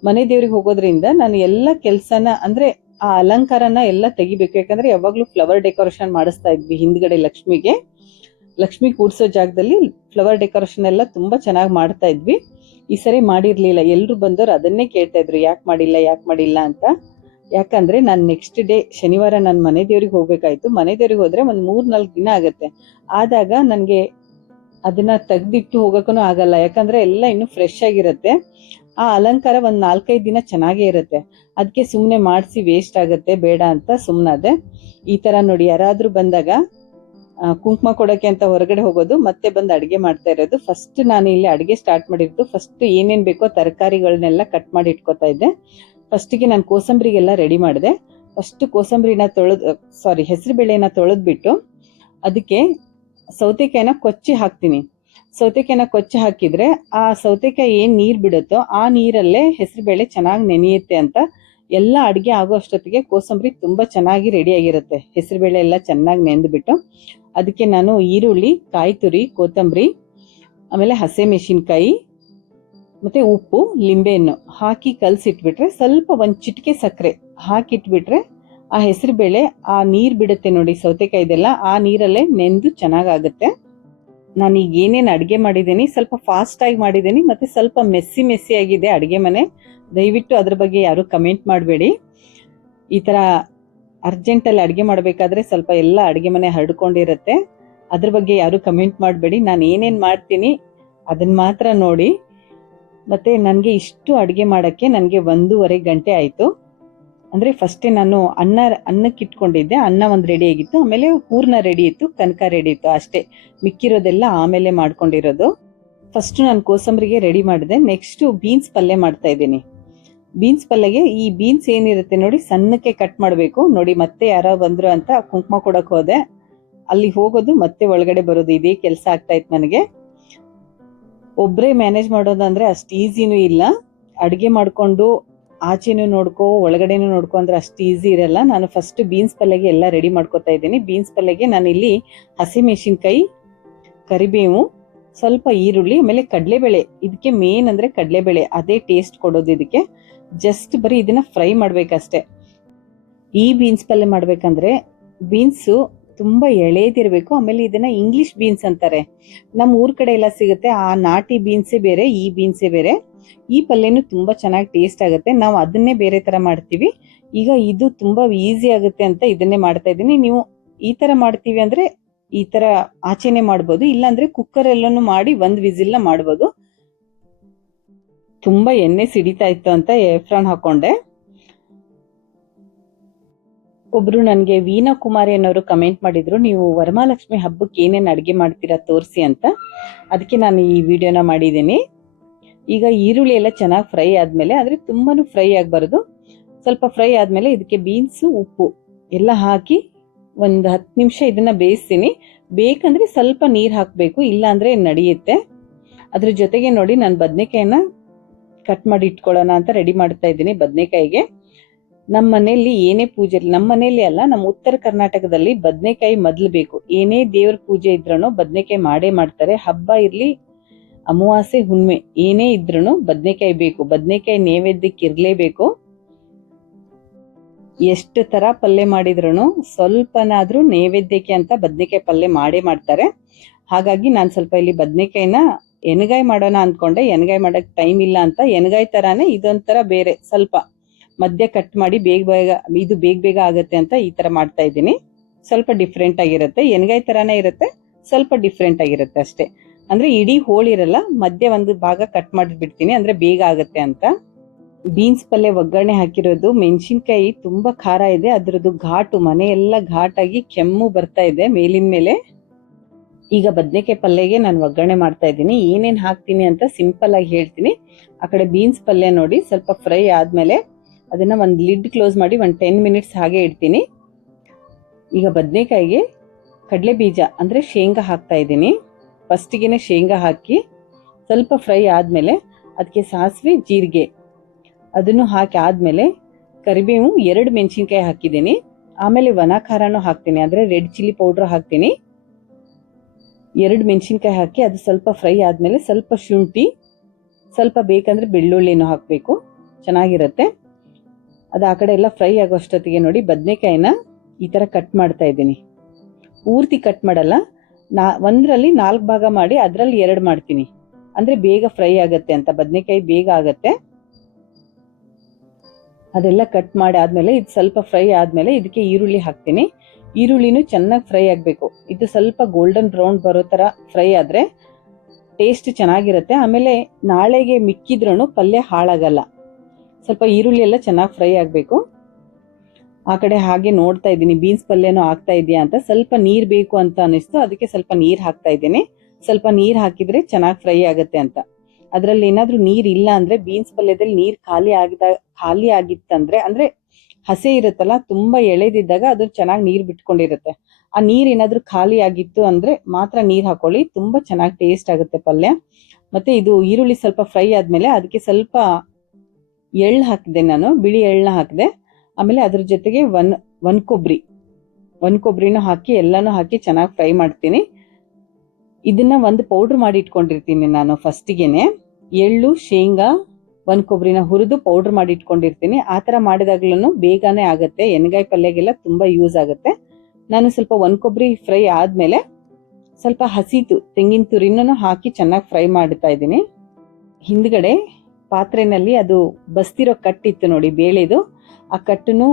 ಮನೆ ದೇವ್ರಿಗೆ ಹೋಗೋದ್ರಿಂದ ನಾನು ಎಲ್ಲ ಕೆಲ್ಸನ ಅಂದ್ರೆ ಆ ಅಲಂಕಾರನ ಎಲ್ಲ ತೆಗಿಬೇಕು. ಯಾಕಂದ್ರೆ ಯಾವಾಗ್ಲೂ ಫ್ಲವರ್ ಡೆಕೋರೇಷನ್ ಮಾಡಿಸ್ತಾ ಇದ್ವಿ ಹಿಂದ್ಗಡೆ ಲಕ್ಷ್ಮಿ ಕೂಡ್ಸೋ ಜಾಗದಲ್ಲಿ ಫ್ಲವರ್ ಡೆಕೋರೇಷನ್ ಎಲ್ಲ ತುಂಬಾ ಚೆನ್ನಾಗಿ ಮಾಡ್ತಾ ಇದ್ವಿ. ಈ ಸರಿ ಮಾಡಿರ್ಲಿಲ್ಲ. ಎಲ್ರು ಬಂದವ್ರು ಅದನ್ನೇ ಕೇಳ್ತಾ ಇದ್ರು, ಯಾಕೆ ಮಾಡಿಲ್ಲ ಅಂತ. ಯಾಕಂದ್ರೆ ನಾನು ನೆಕ್ಸ್ಟ್ ಡೇ ಶನಿವಾರ ನನ್ನ ಮನೆ ದೇವ್ರಿಗೆ ಹೋಗ್ಬೇಕಾಯ್ತು. ಮನೆ ದೇವ್ರಿಗೆ ಹೋದ್ರೆ ಒಂದ್ 3-4 ದಿನ ಆಗತ್ತೆ. ಆದಾಗ ನನ್ಗೆ ಅದನ್ನ ತೆಗ್ದಿಟ್ಟು ಹೋಗಕ್ಕೂ ಆಗಲ್ಲ. ಯಾಕಂದ್ರೆ ಎಲ್ಲ ಇನ್ನು ಫ್ರೆಶ್ ಆಗಿರತ್ತೆ. ಆ ಅಲಂಕಾರ ಒಂದ್ 4-5 ದಿನ ಚೆನ್ನಾಗೇ ಇರುತ್ತೆ. ಅದಕ್ಕೆ ಸುಮ್ನೆ ಮಾಡಿಸಿ ವೇಸ್ಟ್ ಆಗತ್ತೆ, ಬೇಡ ಅಂತ ಸುಮ್ನಾದೆ. ಈ ತರ ನೋಡಿ, ಯಾರಾದ್ರೂ ಬಂದಾಗ ಕುಂಕುಮ ಕೊಡಕ್ಕೆ ಅಂತ ಹೊರಗಡೆ ಹೋಗೋದು, ಮತ್ತೆ ಬಂದು ಅಡಿಗೆ ಮಾಡ್ತಾ ಇರೋದು. ಫಸ್ಟ್ ನಾನು ಇಲ್ಲಿ ಅಡಿಗೆ ಸ್ಟಾರ್ಟ್ ಮಾಡಿದ್ದು, ಫಸ್ಟ್ ಏನೇನ್ ಬೇಕೋ ತರಕಾರಿಗಳನ್ನೆಲ್ಲ ಕಟ್ ಮಾಡಿ ಇಟ್ಕೋತಾ ಇದ್ದೆ. ಫಸ್ಟಿಗೆ ನಾನು ಕೋಸಂಬರಿಗೆಲ್ಲ ರೆಡಿ ಮಾಡಿದೆ. ಫಸ್ಟ್ ಕೋಸಂಬರಿನ ಹೆಸರು ಬೇಳೆನ ತೊಳೆದ್ಬಿಟ್ಟು ಅದಕ್ಕೆ ಸೌತೆಕಾಯಿನ ಕೊಚ್ಚಿ ಹಾಕ್ತೀನಿ. ಸೌತೆಕಾಯಿನ ಕೊಚ್ಚಿ ಹಾಕಿದ್ರೆ ಆ ಸೌತೆಕಾಯಿ ಏನ್ ನೀರ್ ಬಿಡುತ್ತೋ ಆ ನೀರಲ್ಲೇ ಹೆಸರು ಬೇಳೆ ಚೆನ್ನಾಗಿ ನೆನೆಯುತ್ತೆ ಅಂತ. ಎಲ್ಲ ಅಡಿಗೆ ಆಗೋ ಅಷ್ಟೊತ್ತಿಗೆ ಕೋಸಂಬರಿ ತುಂಬಾ ಚೆನ್ನಾಗಿ ರೆಡಿ ಆಗಿರುತ್ತೆ. ಹೆಸರು ಬೇಳೆ ಎಲ್ಲ ಚೆನ್ನಾಗಿ ನೆಂದ್ಬಿಟ್ಟು ಅದಕ್ಕೆ ನಾನು ಈರುಳ್ಳಿ, ಕಾಯಿ ತುರಿ, ಕೊತ್ತಂಬರಿ, ಆಮೇಲೆ ಹಸಿಮೆಣಸಿನಕಾಯಿ ಮತ್ತೆ ಉಪ್ಪು, ಲಿಂಬೆಹಣ್ಣು ಹಾಕಿ ಕಲ್ಸಿಟ್ಬಿಟ್ರೆ, ಸ್ವಲ್ಪ ಒಂದ್ ಚಿಟಿಕೆ ಸಕ್ಕರೆ ಹಾಕಿಟ್ಬಿಟ್ರೆ ಆ ಹೆಸರು ಬೇಳೆ ಆ ನೀರ್ ಬಿಡುತ್ತೆ ನೋಡಿ ಸೌತೆಕಾಯಿದೆಲ್ಲ, ಆ ನೀರಲ್ಲೇ ನೆಂದು ಚೆನ್ನಾಗಾಗುತ್ತೆ. ನಾನು ಈಗ ಏನೇನು ಅಡುಗೆ ಮಾಡಿದ್ದೀನಿ ಸ್ವಲ್ಪ ಫಾಸ್ಟ್ ಆಗಿ ಮಾಡಿದ್ದೀನಿ, ಮತ್ತೆ ಸ್ವಲ್ಪ ಮೆಸ್ಸಿ ಆಗಿದೆ ಅಡುಗೆ ಮನೆ. ದಯವಿಟ್ಟು ಅದ್ರ ಬಗ್ಗೆ ಯಾರು ಕಮೆಂಟ್ ಮಾಡಬೇಡಿ. ಈ ತರ ಅರ್ಜೆಂಟಲ್ಲಿ ಅಡುಗೆ ಮಾಡಬೇಕಾದ್ರೆ ಸ್ವಲ್ಪ ಎಲ್ಲ ಅಡುಗೆ ಮನೆ ಹರಡ್ಕೊಂಡಿರುತ್ತೆ. ಅದ್ರ ಬಗ್ಗೆ ಯಾರು ಕಮೆಂಟ್ ಮಾಡಬೇಡಿ. ನಾನು ಏನೇನು ಮಾಡ್ತೀನಿ ಅದನ್ನ ಮಾತ್ರ ನೋಡಿ. ಮತ್ತೆ ನನಗೆ ಇಷ್ಟು ಅಡುಗೆ ಮಾಡೋಕ್ಕೆ ನನಗೆ 1.5 ಗಂಟೆ ಆಯಿತು. ಅಂದರೆ ಫಸ್ಟೇ ನಾನು ಅನ್ನಕ್ಕೆ ಇಟ್ಕೊಂಡಿದ್ದೆ. ಅನ್ನ ಒಂದು ರೆಡಿ ಆಗಿತ್ತು, ಆಮೇಲೆ ಹೂರ್ಣ ರೆಡಿ ಇತ್ತು, ಕನಕ ರೆಡಿ ಇತ್ತು, ಅಷ್ಟೇ. ಮಿಕ್ಕಿರೋದೆಲ್ಲ ಆಮೇಲೆ ಮಾಡ್ಕೊಂಡಿರೋದು. ಫಸ್ಟ್ ನಾನು ಕೋಸಂಬರಿಗೆ ರೆಡಿ ಮಾಡಿದೆ. ನೆಕ್ಸ್ಟು ಬೀನ್ಸ್ ಪಲ್ಯ ಮಾಡ್ತಾ ಇದ್ದೀನಿ. ಬೀನ್ಸ್ ಪಲ್ಯಗೆ ಈ ಬೀನ್ಸ್ ಏನಿರುತ್ತೆ ನೋಡಿ ಸಣ್ಣಕ್ಕೆ ಕಟ್ ಮಾಡಬೇಕು. ನೋಡಿ ಮತ್ತೆ ಯಾರೋ ಬಂದ್ರು ಅಂತ ಕುಂಕುಮ ಕೊಡಕ್ಕೆ ಹೋದೆ. ಅಲ್ಲಿ ಹೋಗೋದು ಮತ್ತೆ ಒಳಗಡೆ ಬರೋದು, ಇದೇ ಕೆಲಸ ಆಗ್ತಾ ಇತ್ತು ನನಗೆ. ಒಬ್ಬರೇ ಮ್ಯಾನೇಜ್ ಮಾಡೋದಂದ್ರೆ ಅಷ್ಟು ಈಸಿನೂ ಇಲ್ಲ. ಅಡುಗೆ ಮಾಡಿಕೊಂಡು ಆಚೆನೂ ನೋಡ್ಕೋ ಒಳಗಡೆನೂ ನೋಡ್ಕೊ ಅಂದ್ರೆ ಅಷ್ಟು ಈಸಿ ಇರಲ್ಲ. ನಾನು ಫಸ್ಟ್ ಬೀನ್ಸ್ ಪಲ್ಯಗೆ ಎಲ್ಲ ರೆಡಿ ಮಾಡ್ಕೊತಾ ಇದ್ದೀನಿ. ಬೀನ್ಸ್ ಪಲ್ಯಗೆ ನಾನಿಲ್ಲಿ ಹಸಿಮೆಣಸಿನಕಾಯಿ, ಕರಿಬೇವು, ಸ್ವಲ್ಪ ಈರುಳ್ಳಿ, ಆಮೇಲೆ ಕಡಲೆಬೇಳೆ. ಇದಕ್ಕೆ ಮೇನ್ ಅಂದ್ರೆ ಕಡಲೆಬೇಳೆ, ಅದೇ ಟೇಸ್ಟ್ ಕೊಡೋದು ಇದಕ್ಕೆ. ಜಸ್ಟ್ ಬರೀ ಇದನ್ನ ಫ್ರೈ ಮಾಡ್ಬೇಕಷ್ಟೆ. ಈ ಬೀನ್ಸ್ ಪಲ್ಯ ಮಾಡ್ಬೇಕಂದ್ರೆ ಬೀನ್ಸು ತುಂಬಾ ಎಳೆದಿರ್ಬೇಕು. ಆಮೇಲೆ ಇದನ್ನ ಇಂಗ್ಲಿಷ್ ಬೀನ್ಸ್ ಅಂತಾರೆ, ನಮ್ಮ ಊರ್ ಕಡೆ ಎಲ್ಲ ಸಿಗುತ್ತೆ. ಆ ನಾಟಿ ಬೀನ್ಸೇ ಬೇರೆ, ಈ ಬೀನ್ಸೇ ಬೇರೆ. ಈ ಪಲ್ಯನೂ ತುಂಬಾ ಚೆನ್ನಾಗಿ ಟೇಸ್ಟ್ ಆಗುತ್ತೆ. ನಾವು ಅದನ್ನೇ ಬೇರೆ ತರ ಮಾಡ್ತೀವಿ. ಈಗ ಇದು ತುಂಬಾ ಈಸಿ ಆಗುತ್ತೆ ಅಂತ ಇದನ್ನೇ ಮಾಡ್ತಾ ಇದ್ದೀನಿ. ನೀವು ಈ ತರ ಮಾಡ್ತೀವಿ ಅಂದ್ರೆ ಈ ತರ ಆಚೆನೆ ಮಾಡ್ಬೋದು, ಇಲ್ಲಾಂದ್ರೆ ಕುಕ್ಕರ್ ಎಲ್ಲಾನು ಮಾಡಿ 1 ವಿಸಿಲ್ ನ ಮಾಡ್ಬೋದು. ತುಂಬಾ ಎಣ್ಣೆ ಸಿಡಿತಾ ಇತ್ತು ಅಂತ ಎಫ್ರಾನ್ ಹಾಕೊಂಡೆ. ಒಬ್ರು ನನ್ಗೆ ವೀಣಾ ಕುಮಾರಿ ಅನ್ನೋರು ಕಮೆಂಟ್ ಮಾಡಿದ್ರು, ನೀವು ವರಮಹಾಲಕ್ಷ್ಮಿ ಹಬ್ಬಕ್ಕೆ ಏನೇನು ಅಡುಗೆ ಮಾಡ್ತೀರಾ ತೋರಿಸಿ ಅಂತ. ಅದಕ್ಕೆ ನಾನು ಈ ವಿಡಿಯೋನ ಮಾಡಿದ್ದೀನಿ. ಈಗ ಈರುಳ್ಳಿ ಎಲ್ಲ ಚೆನ್ನಾಗಿ ಫ್ರೈ ಆದ್ಮೇಲೆ, ಆದ್ರೆ ತುಂಬಾನು ಫ್ರೈ ಆಗಬಾರ್ದು, ಸ್ವಲ್ಪ ಫ್ರೈ ಆದ್ಮೇಲೆ ಇದಕ್ಕೆ ಬೀನ್ಸು, ಉಪ್ಪು ಎಲ್ಲ ಹಾಕಿ ಒಂದು 10 ನಿಮಿಷ ಇದನ್ನ ಬೇಯಿಸ್ತೀನಿ. ಬೇಕಂದ್ರೆ ಸ್ವಲ್ಪ ನೀರು ಹಾಕಬೇಕು, ಇಲ್ಲ ಅಂದ್ರೆ ನಡೆಯುತ್ತೆ. ಅದ್ರ ಜೊತೆಗೆ ನೋಡಿ ನಾನು ಬದನೆಕಾಯಿನ ಕಟ್ ಮಾಡಿ ಇಟ್ಕೊಳ್ಳೋಣ ಅಂತ ರೆಡಿ ಮಾಡ್ತಾ ಇದ್ದೀನಿ. ಬದನೆಕಾಯಿಗೆ ನಮ್ಮ ಮನೆಯಲ್ಲಿ ಏನೇ ಪೂಜೆ, ನಮ್ಮ ಮನೆಯಲ್ಲಿ ಅಲ್ಲ, ನಮ್ಮ ಉತ್ತರ ಕರ್ನಾಟಕದಲ್ಲಿ ಬದನೆಕಾಯಿ ಮೊದಲು ಬೇಕು. ಏನೇ ದೇವ್ರ ಪೂಜೆ ಇದ್ರೂ ಬದನೆಕಾಯಿ ಮಾಡೇ ಮಾಡ್ತಾರೆ. ಹಬ್ಬ ಇರ್ಲಿ, ಅಮಾವಾಸ್ಯೆ, ಹುಣ್ಣಿಮೆ ಏನೇ ಇದ್ರೂ ಬದನೆಕಾಯಿ ಬೇಕು. ಬದನೆಕಾಯಿ ನೈವೇದ್ಯಕ್ಕೆ ಇರ್ಲೇಬೇಕು. ಎಷ್ಟು ತರ ಪಲ್ಯ ಮಾಡಿದ್ರು ಸ್ವಲ್ಪನಾದ್ರೂ ನೈವೇದ್ಯಕ್ಕೆ ಅಂತ ಬದ್ನೆಕಾಯಿ ಪಲ್ಯ ಮಾಡೇ ಮಾಡ್ತಾರೆ. ಹಾಗಾಗಿ ನಾನು ಸ್ವಲ್ಪ ಇಲ್ಲಿ ಬದ್ನೆಕಾಯಿನ ಎಣ್ಗಾಯಿ ಮಾಡೋಣ ಅಂದ್ಕೊಂಡೆ. ಎಣ್ಗಾಯಿ ಮಾಡಕ್ ಟೈಮ್ ಇಲ್ಲ ಅಂತ ಎಣ್ಗಾಯಿ ತರಾನೇ ಇದೊಂಥರ ಬೇರೆ ಸ್ವಲ್ಪ ಮಧ್ಯ ಕಟ್ ಮಾಡಿ ಬೇಗ ಬೇಗ ಆಗತ್ತೆ ಅಂತ ಈ ತರ ಮಾಡ್ತಾ ಇದ್ದೀನಿ. ಸ್ವಲ್ಪ ಡಿಫ್ರೆಂಟ್ ಆಗಿರುತ್ತೆ, ಎಣ್ಗಾಯಿ ತರಾನೇ ಇರುತ್ತೆ, ಸ್ವಲ್ಪ ಡಿಫ್ರೆಂಟ್ ಆಗಿರುತ್ತೆ ಅಷ್ಟೇ. ಅಂದ್ರೆ ಇಡೀ ಹೋಳಿರಲ್ಲ, ಮಧ್ಯ ಒಂದು ಭಾಗ ಕಟ್ ಮಾಡಿಬಿಡ್ತೀನಿ, ಅಂದ್ರೆ ಬೇಗ ಆಗತ್ತೆ ಅಂತ. ಬೀನ್ಸ್ ಪಲ್ಯ ಒಗ್ಗರಣೆ ಹಾಕಿರೋದು, ಮೆಣಸಿನ್ಕಾಯಿ ತುಂಬಾ ಖಾರ ಇದೆ, ಅದ್ರದ್ದು ಘಾಟು ಮನೆಯೆಲ್ಲ ಘಾಟಾಗಿ ಕೆಮ್ಮು ಬರ್ತಾ ಇದೆ ಮೇಲಿನ ಮೇಲೆ. ಈಗ ಬದ್ನೆಕಾಯಿ ಪಲ್ಯಗೆ ನಾನು ಒಗ್ಗರಣೆ ಮಾಡ್ತಾ ಇದ್ದೀನಿ. ಏನೇನ್ ಹಾಕ್ತೀನಿ ಅಂತ ಸಿಂಪಲ್ ಆಗಿ ಹೇಳ್ತೀನಿ. ಆ ಕಡೆ ಬೀನ್ಸ್ ಪಲ್ಯ ನೋಡಿ ಸ್ವಲ್ಪ ಫ್ರೈ ಆದ್ಮೇಲೆ ಅದನ್ನ ಒಂದು ಲಿಡ್ ಕ್ಲೋಸ್ ಮಾಡಿ ಒಂದು 10 ಮಿನಿಟ್ಸ್ ಹಾಗೆ ಇಡ್ತೀನಿ. ಈಗ ಬದ್ನೆಕಾಯಿಗೆ ಕಡಲೆ ಬೀಜ ಅಂದ್ರೆ ಶೇಂಗಾ ಹಾಕ್ತಾ ಇದ್ದೀನಿ. ಫಸ್ಟಿಗೆನೆ ಶೇಂಗಾ ಹಾಕಿ ಸ್ವಲ್ಪ ಫ್ರೈ ಆದ್ಮೇಲೆ ಅದಕ್ಕೆ ಸಾಸಿವೆ ಜೀರಿಗೆ ಅದನ್ನು ಹಾಕಿ ಆದ್ಮೇಲೆ ಕರಿಬೇವು 2 ಮೆಣಸಿನ್ಕಾಯಿ ಹಾಕಿದ್ದೀನಿ. ಆಮೇಲೆ ಒಣ ಖಾರನೂ ಹಾಕ್ತೀನಿ, ಅಂದ್ರೆ ರೆಡ್ ಚಿಲ್ಲಿ ಪೌಡರ್ ಹಾಕ್ತೀನಿ. 2 ಮೆಣಸಿನ್ಕಾಯಿ ಹಾಕಿ ಅದು ಸ್ವಲ್ಪ ಫ್ರೈ ಆದ್ಮೇಲೆ ಸ್ವಲ್ಪ ಶುಂಠಿ, ಸ್ವಲ್ಪ ಬೇಕಂದ್ರೆ ಬೆಳ್ಳುಳ್ಳಿನೂ ಹಾಕಬೇಕು, ಚೆನ್ನಾಗಿರುತ್ತೆ. ಅದು ಆ ಕಡೆ ಎಲ್ಲ ಫ್ರೈ ಆಗೋಷ್ಟೊತ್ತಿಗೆ ನೋಡಿ ಬದ್ನೆಕಾಯಿನ ಈ ತರ ಕಟ್ ಮಾಡ್ತಾ ಇದ್ದೀನಿ. ಪೂರ್ತಿ ಕಟ್ ಮಾಡಲ್ಲ, ಒಂದರಲ್ಲಿ 4 ಭಾಗ ಮಾಡಿ ಅದರಲ್ಲಿ 2 ಮಾಡ್ತೀನಿ, ಅಂದ್ರೆ ಬೇಗ ಫ್ರೈ ಆಗತ್ತೆ ಅಂತ. ಬದ್ನೆಕಾಯಿ ಬೇಗ ಆಗತ್ತೆ. ಅದೆಲ್ಲ ಕಟ್ ಮಾಡಿ ಆದ್ಮೇಲೆ ಇದು ಸ್ವಲ್ಪ ಫ್ರೈ ಆದ್ಮೇಲೆ ಇದಕ್ಕೆ ಈರುಳ್ಳಿ ಹಾಕ್ತೀನಿ. ಈರುಳ್ಳಿನೂ ಚೆನ್ನಾಗಿ ಫ್ರೈ ಆಗ್ಬೇಕು. ಇದು ಸ್ವಲ್ಪ ಗೋಲ್ಡನ್ ಬ್ರೌನ್ ಬರೋ ತರ ಫ್ರೈ ಆದ್ರೆ ಟೇಸ್ಟ್ ಚೆನ್ನಾಗಿರುತ್ತೆ. ಆಮೇಲೆ ನಾಳೆಗೆ ಮಿಕ್ಕಿದ್ರೂ ಪಲ್ಯ ಹಾಳಾಗಲ್ಲ. ಸ್ವಲ್ಪ ಈರುಳ್ಳಿ ಎಲ್ಲ ಚೆನ್ನಾಗಿ ಫ್ರೈ ಆಗ್ಬೇಕು. ಆ ಕಡೆ ಹಾಗೆ ನೋಡ್ತಾ ಇದ್ದೀನಿ ಬೀನ್ಸ್ ಪಲ್ಯನೂ ಆಗ್ತಾ ಇದೆಯಾ ಅಂತ. ಸ್ವಲ್ಪ ನೀರ್ ಬೇಕು ಅಂತ ಅನಿಸ್ತು, ಅದಕ್ಕೆ ಸ್ವಲ್ಪ ನೀರ್ ಹಾಕ್ತಾ ಇದ್ದೀನಿ. ಸ್ವಲ್ಪ ನೀರ್ ಹಾಕಿದ್ರೆ ಚೆನ್ನಾಗಿ ಫ್ರೈ ಆಗತ್ತೆ ಅಂತ. ಅದ್ರಲ್ಲಿ ಏನಾದ್ರೂ ನೀರ್ ಇಲ್ಲ ಅಂದ್ರೆ, ಬೀನ್ಸ್ ಪಲ್ಯದಲ್ಲಿ ನೀರ್ ಖಾಲಿ ಆಗಿತ್ತಂದ್ರೆ, ಅಂದ್ರೆ ಹಸೆ ಇರುತ್ತಲ್ಲ, ತುಂಬಾ ಎಳೆದಿದ್ದಾಗ ಅದು ಚೆನ್ನಾಗಿ ನೀರ್ ಬಿಟ್ಕೊಂಡಿರುತ್ತೆ. ಆ ನೀರ್ ಏನಾದ್ರೂ ಖಾಲಿ ಆಗಿತ್ತು ಅಂದ್ರೆ ಮಾತ್ರ ನೀರ್ ಹಾಕೊಳ್ಳಿ, ತುಂಬಾ ಚೆನ್ನಾಗಿ ಟೇಸ್ಟ್ ಆಗುತ್ತೆ ಪಲ್ಯ. ಮತ್ತೆ ಇದು ಈರುಳ್ಳಿ ಸ್ವಲ್ಪ ಫ್ರೈ ಆದ್ಮೇಲೆ ಅದಕ್ಕೆ ಸ್ವಲ್ಪ ಎಳ್ಳು ಹಾಕಿದೆ, ನಾನು ಬಿಳಿ ಎಳ್ಳನ್ನ ಹಾಕಿದೆ. ಆಮೇಲೆ ಅದ್ರ ಜೊತೆಗೆ ಒನ್ ಕೊಬ್ಬರಿನೂ ಹಾಕಿ ಎಲ್ಲಾನು ಹಾಕಿ ಚೆನ್ನಾಗಿ ಫ್ರೈ ಮಾಡ್ತೀನಿ. ಇದನ್ನ ಒಂದು ಪೌಡರ್ ಮಾಡಿ ಇಟ್ಕೊಂಡಿರ್ತೀನಿ ನಾನು ಫಸ್ಟಿಗೆನೆ. ಎಳ್ಳು, ಶೇಂಗಾ, ಕೊಬ್ಬರಿನ ಹುರಿದು ಪೌಡರ್ ಮಾಡಿ ಇಟ್ಕೊಂಡಿರ್ತೀನಿ. ಆ ತರ ಮಾಡಿದಾಗ್ಲೂ ಬೇಗನೆ ಆಗತ್ತೆ. ಎಣ್ಗಾಯಿ ಪಲ್ಯಗೆಲ್ಲ ತುಂಬಾ ಯೂಸ್ ಆಗುತ್ತೆ. ನಾನು ಸ್ವಲ್ಪ ಕೊಬ್ಬರಿ ಫ್ರೈ ಆದ್ಮೇಲೆ ಸ್ವಲ್ಪ ಹಸಿತು ತೆಂಗಿನ ತುರಿನೂ ಹಾಕಿ ಚೆನ್ನಾಗಿ ಫ್ರೈ ಮಾಡ್ತಾ ಇದ್ದೀನಿ. ಹಿಂದ್ಗಡೆ ಪಾತ್ರೆನಲ್ಲಿ ಅದು ಬಸ್ತಿರೋ ಕಟ್ಟಿತ್ತು ನೋಡಿ ಬೇಳೆದು, ಆ ಕಟ್ಟನ್ನು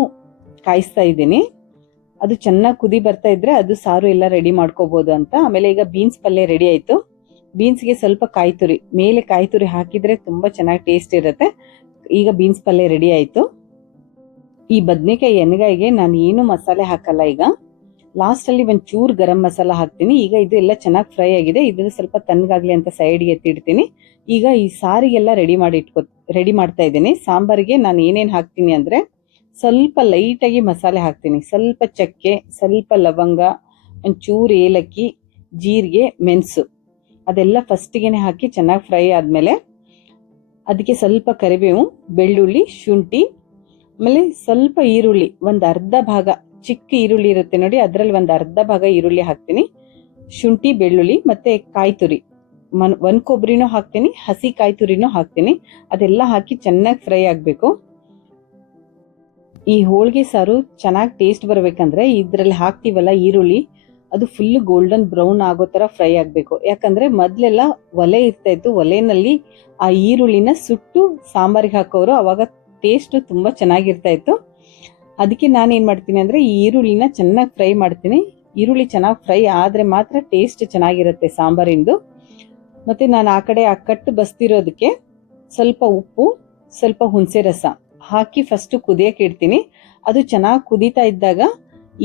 ಕಾಯಿಸ್ತಾ ಇದ್ದೀನಿ. ಅದು ಚೆನ್ನಾಗಿ ಕುದಿ ಬರ್ತಾ ಇದ್ರೆ ಅದು ಸಾರು ಎಲ್ಲ ರೆಡಿ ಮಾಡ್ಕೋಬಹುದು ಅಂತ. ಆಮೇಲೆ ಈಗ ಬೀನ್ಸ್ ಪಲ್ಯ ರೆಡಿ ಆಯ್ತು. ಬೀನ್ಸ್ಗೆ ಸ್ವಲ್ಪ ಕಾಯಿ ತುರಿ ಮೇಲೆ ಹಾಕಿದ್ರೆ ತುಂಬಾ ಚೆನ್ನಾಗಿ ಟೇಸ್ಟ್ ಇರುತ್ತೆ. ಈಗ ಬೀನ್ಸ್ ಪಲ್ಯ ರೆಡಿ ಆಯ್ತು. ಈ ಬದ್ನೆಕಾಯಿ ಎಣ್ಗಾಯಿಗೆ ನಾನು ಏನು ಮಸಾಲೆ ಹಾಕಲ್ಲ. ಈಗ ಲಾಸ್ಟ್ ಅಲ್ಲಿ ಒಂಚೂರು ಗರಂ ಮಸಾಲ ಹಾಕ್ತೀನಿ. ಈಗ ಇದು ಎಲ್ಲ ಚೆನ್ನಾಗಿ ಫ್ರೈ ಆಗಿದೆ, ಇದನ್ನು ಸ್ವಲ್ಪ ತಣ್ಣಗಾಗ್ಲಿ ಅಂತ ಸೈಡ್ಗೆ ಎತ್ತಿಡ್ತೀನಿ. ಈಗ ಈ ಸಾರಿಗೆಲ್ಲ ರೆಡಿ ಮಾಡ್ತಾ ಇದ್ದೀನಿ. ಸಾಂಬಾರಿಗೆ ನಾನು ಏನೇನ್ ಹಾಕ್ತೀನಿ ಅಂದ್ರೆ, ಸ್ವಲ್ಪ ಲೈಟ್ ಆಗಿ ಮಸಾಲೆ ಹಾಕ್ತೀನಿ. ಸ್ವಲ್ಪ ಚಕ್ಕೆ, ಸ್ವಲ್ಪ ಲವಂಗ, ಒಂಚೂರು ಏಲಕ್ಕಿ, ಜೀರಿಗೆ, ಮೆಣಸು ಅದೆಲ್ಲ ಫಸ್ಟಿಗೆನೆ ಹಾಕಿ ಚೆನ್ನಾಗಿ ಫ್ರೈ ಆದ್ಮೇಲೆ ಅದಕ್ಕೆ ಸ್ವಲ್ಪ ಕರಿಬೇವು, ಬೆಳ್ಳುಳ್ಳಿ, ಶುಂಠಿ, ಆಮೇಲೆ ಸ್ವಲ್ಪ ಈರುಳ್ಳಿ, ಒಂದು ಅರ್ಧ ಭಾಗ ಚಿಕ್ಕ ಈರುಳ್ಳಿ ಇರುತ್ತೆ ನೋಡಿ, ಅದ್ರಲ್ಲಿ ಒಂದು ಅರ್ಧ ಭಾಗ ಈರುಳ್ಳಿ ಹಾಕ್ತೀನಿ. ಶುಂಠಿ, ಬೆಳ್ಳುಳ್ಳಿ ಮತ್ತೆ ಕಾಯಿ ತುರಿ, ಕೊಬ್ಬರಿನೂ ಹಾಕ್ತೀನಿ, ಹಸಿ ಕಾಯಿ ತುರಿನೂ ಹಾಕ್ತೀನಿ. ಅದೆಲ್ಲ ಹಾಕಿ ಚೆನ್ನಾಗಿ ಫ್ರೈ ಆಗ್ಬೇಕು. ಈ ಹೋಳಿಗೆ ಸಾರು ಚೆನ್ನಾಗಿ ಟೇಸ್ಟ್ ಬರ್ಬೇಕಂದ್ರೆ ಇದ್ರಲ್ಲಿ ಹಾಕ್ತಿವಲ್ಲ ಈರುಳ್ಳಿ, ಅದು ಫುಲ್ ಗೋಲ್ಡನ್ ಬ್ರೌನ್ ಆಗೋ ತರ ಫ್ರೈ ಆಗ್ಬೇಕು. ಯಾಕಂದ್ರೆ ಮೊದ್ಲೆಲ್ಲ ಒಲೆ ಇರ್ತಾ ಇತ್ತು, ಒಲೆನಲ್ಲಿ ಆ ಈರುಳ್ಳಿನ ಸುಟ್ಟು ಸಾಂಬಾರಿಗೆ ಹಾಕೋರು, ಅವಾಗ ಟೇಸ್ಟ್ ತುಂಬಾ ಚೆನ್ನಾಗಿರ್ತಾ ಇತ್ತು. ಅದಕ್ಕೆ ನಾನು ಏನ್ ಮಾಡ್ತೀನಿ ಅಂದ್ರೆ ಈ ಈರುಳ್ಳಿನ ಚೆನ್ನಾಗಿ ಫ್ರೈ ಮಾಡ್ತೀನಿ. ಈರುಳ್ಳಿ ಚೆನ್ನಾಗಿ ಫ್ರೈ ಆದ್ರೆ ಮಾತ್ರ ಟೇಸ್ಟ್ ಚೆನ್ನಾಗಿರುತ್ತೆ ಸಾಂಬಾರಿಂದು. ಮತ್ತೆ ನಾನು ಆ ಕಡೆ ಆ ಕಟ್ಟು ಬಸ್ತಿರೋದಕ್ಕೆ ಸ್ವಲ್ಪ ಉಪ್ಪು, ಸ್ವಲ್ಪ ಹುಣಸೆ ರಸ ಹಾಕಿ ಫಸ್ಟ್ ಕುದಿಯಕ್ಕೆ ಇಡ್ತೀನಿ. ಅದು ಚೆನ್ನಾಗಿ ಕುದೀತಾ ಇದ್ದಾಗ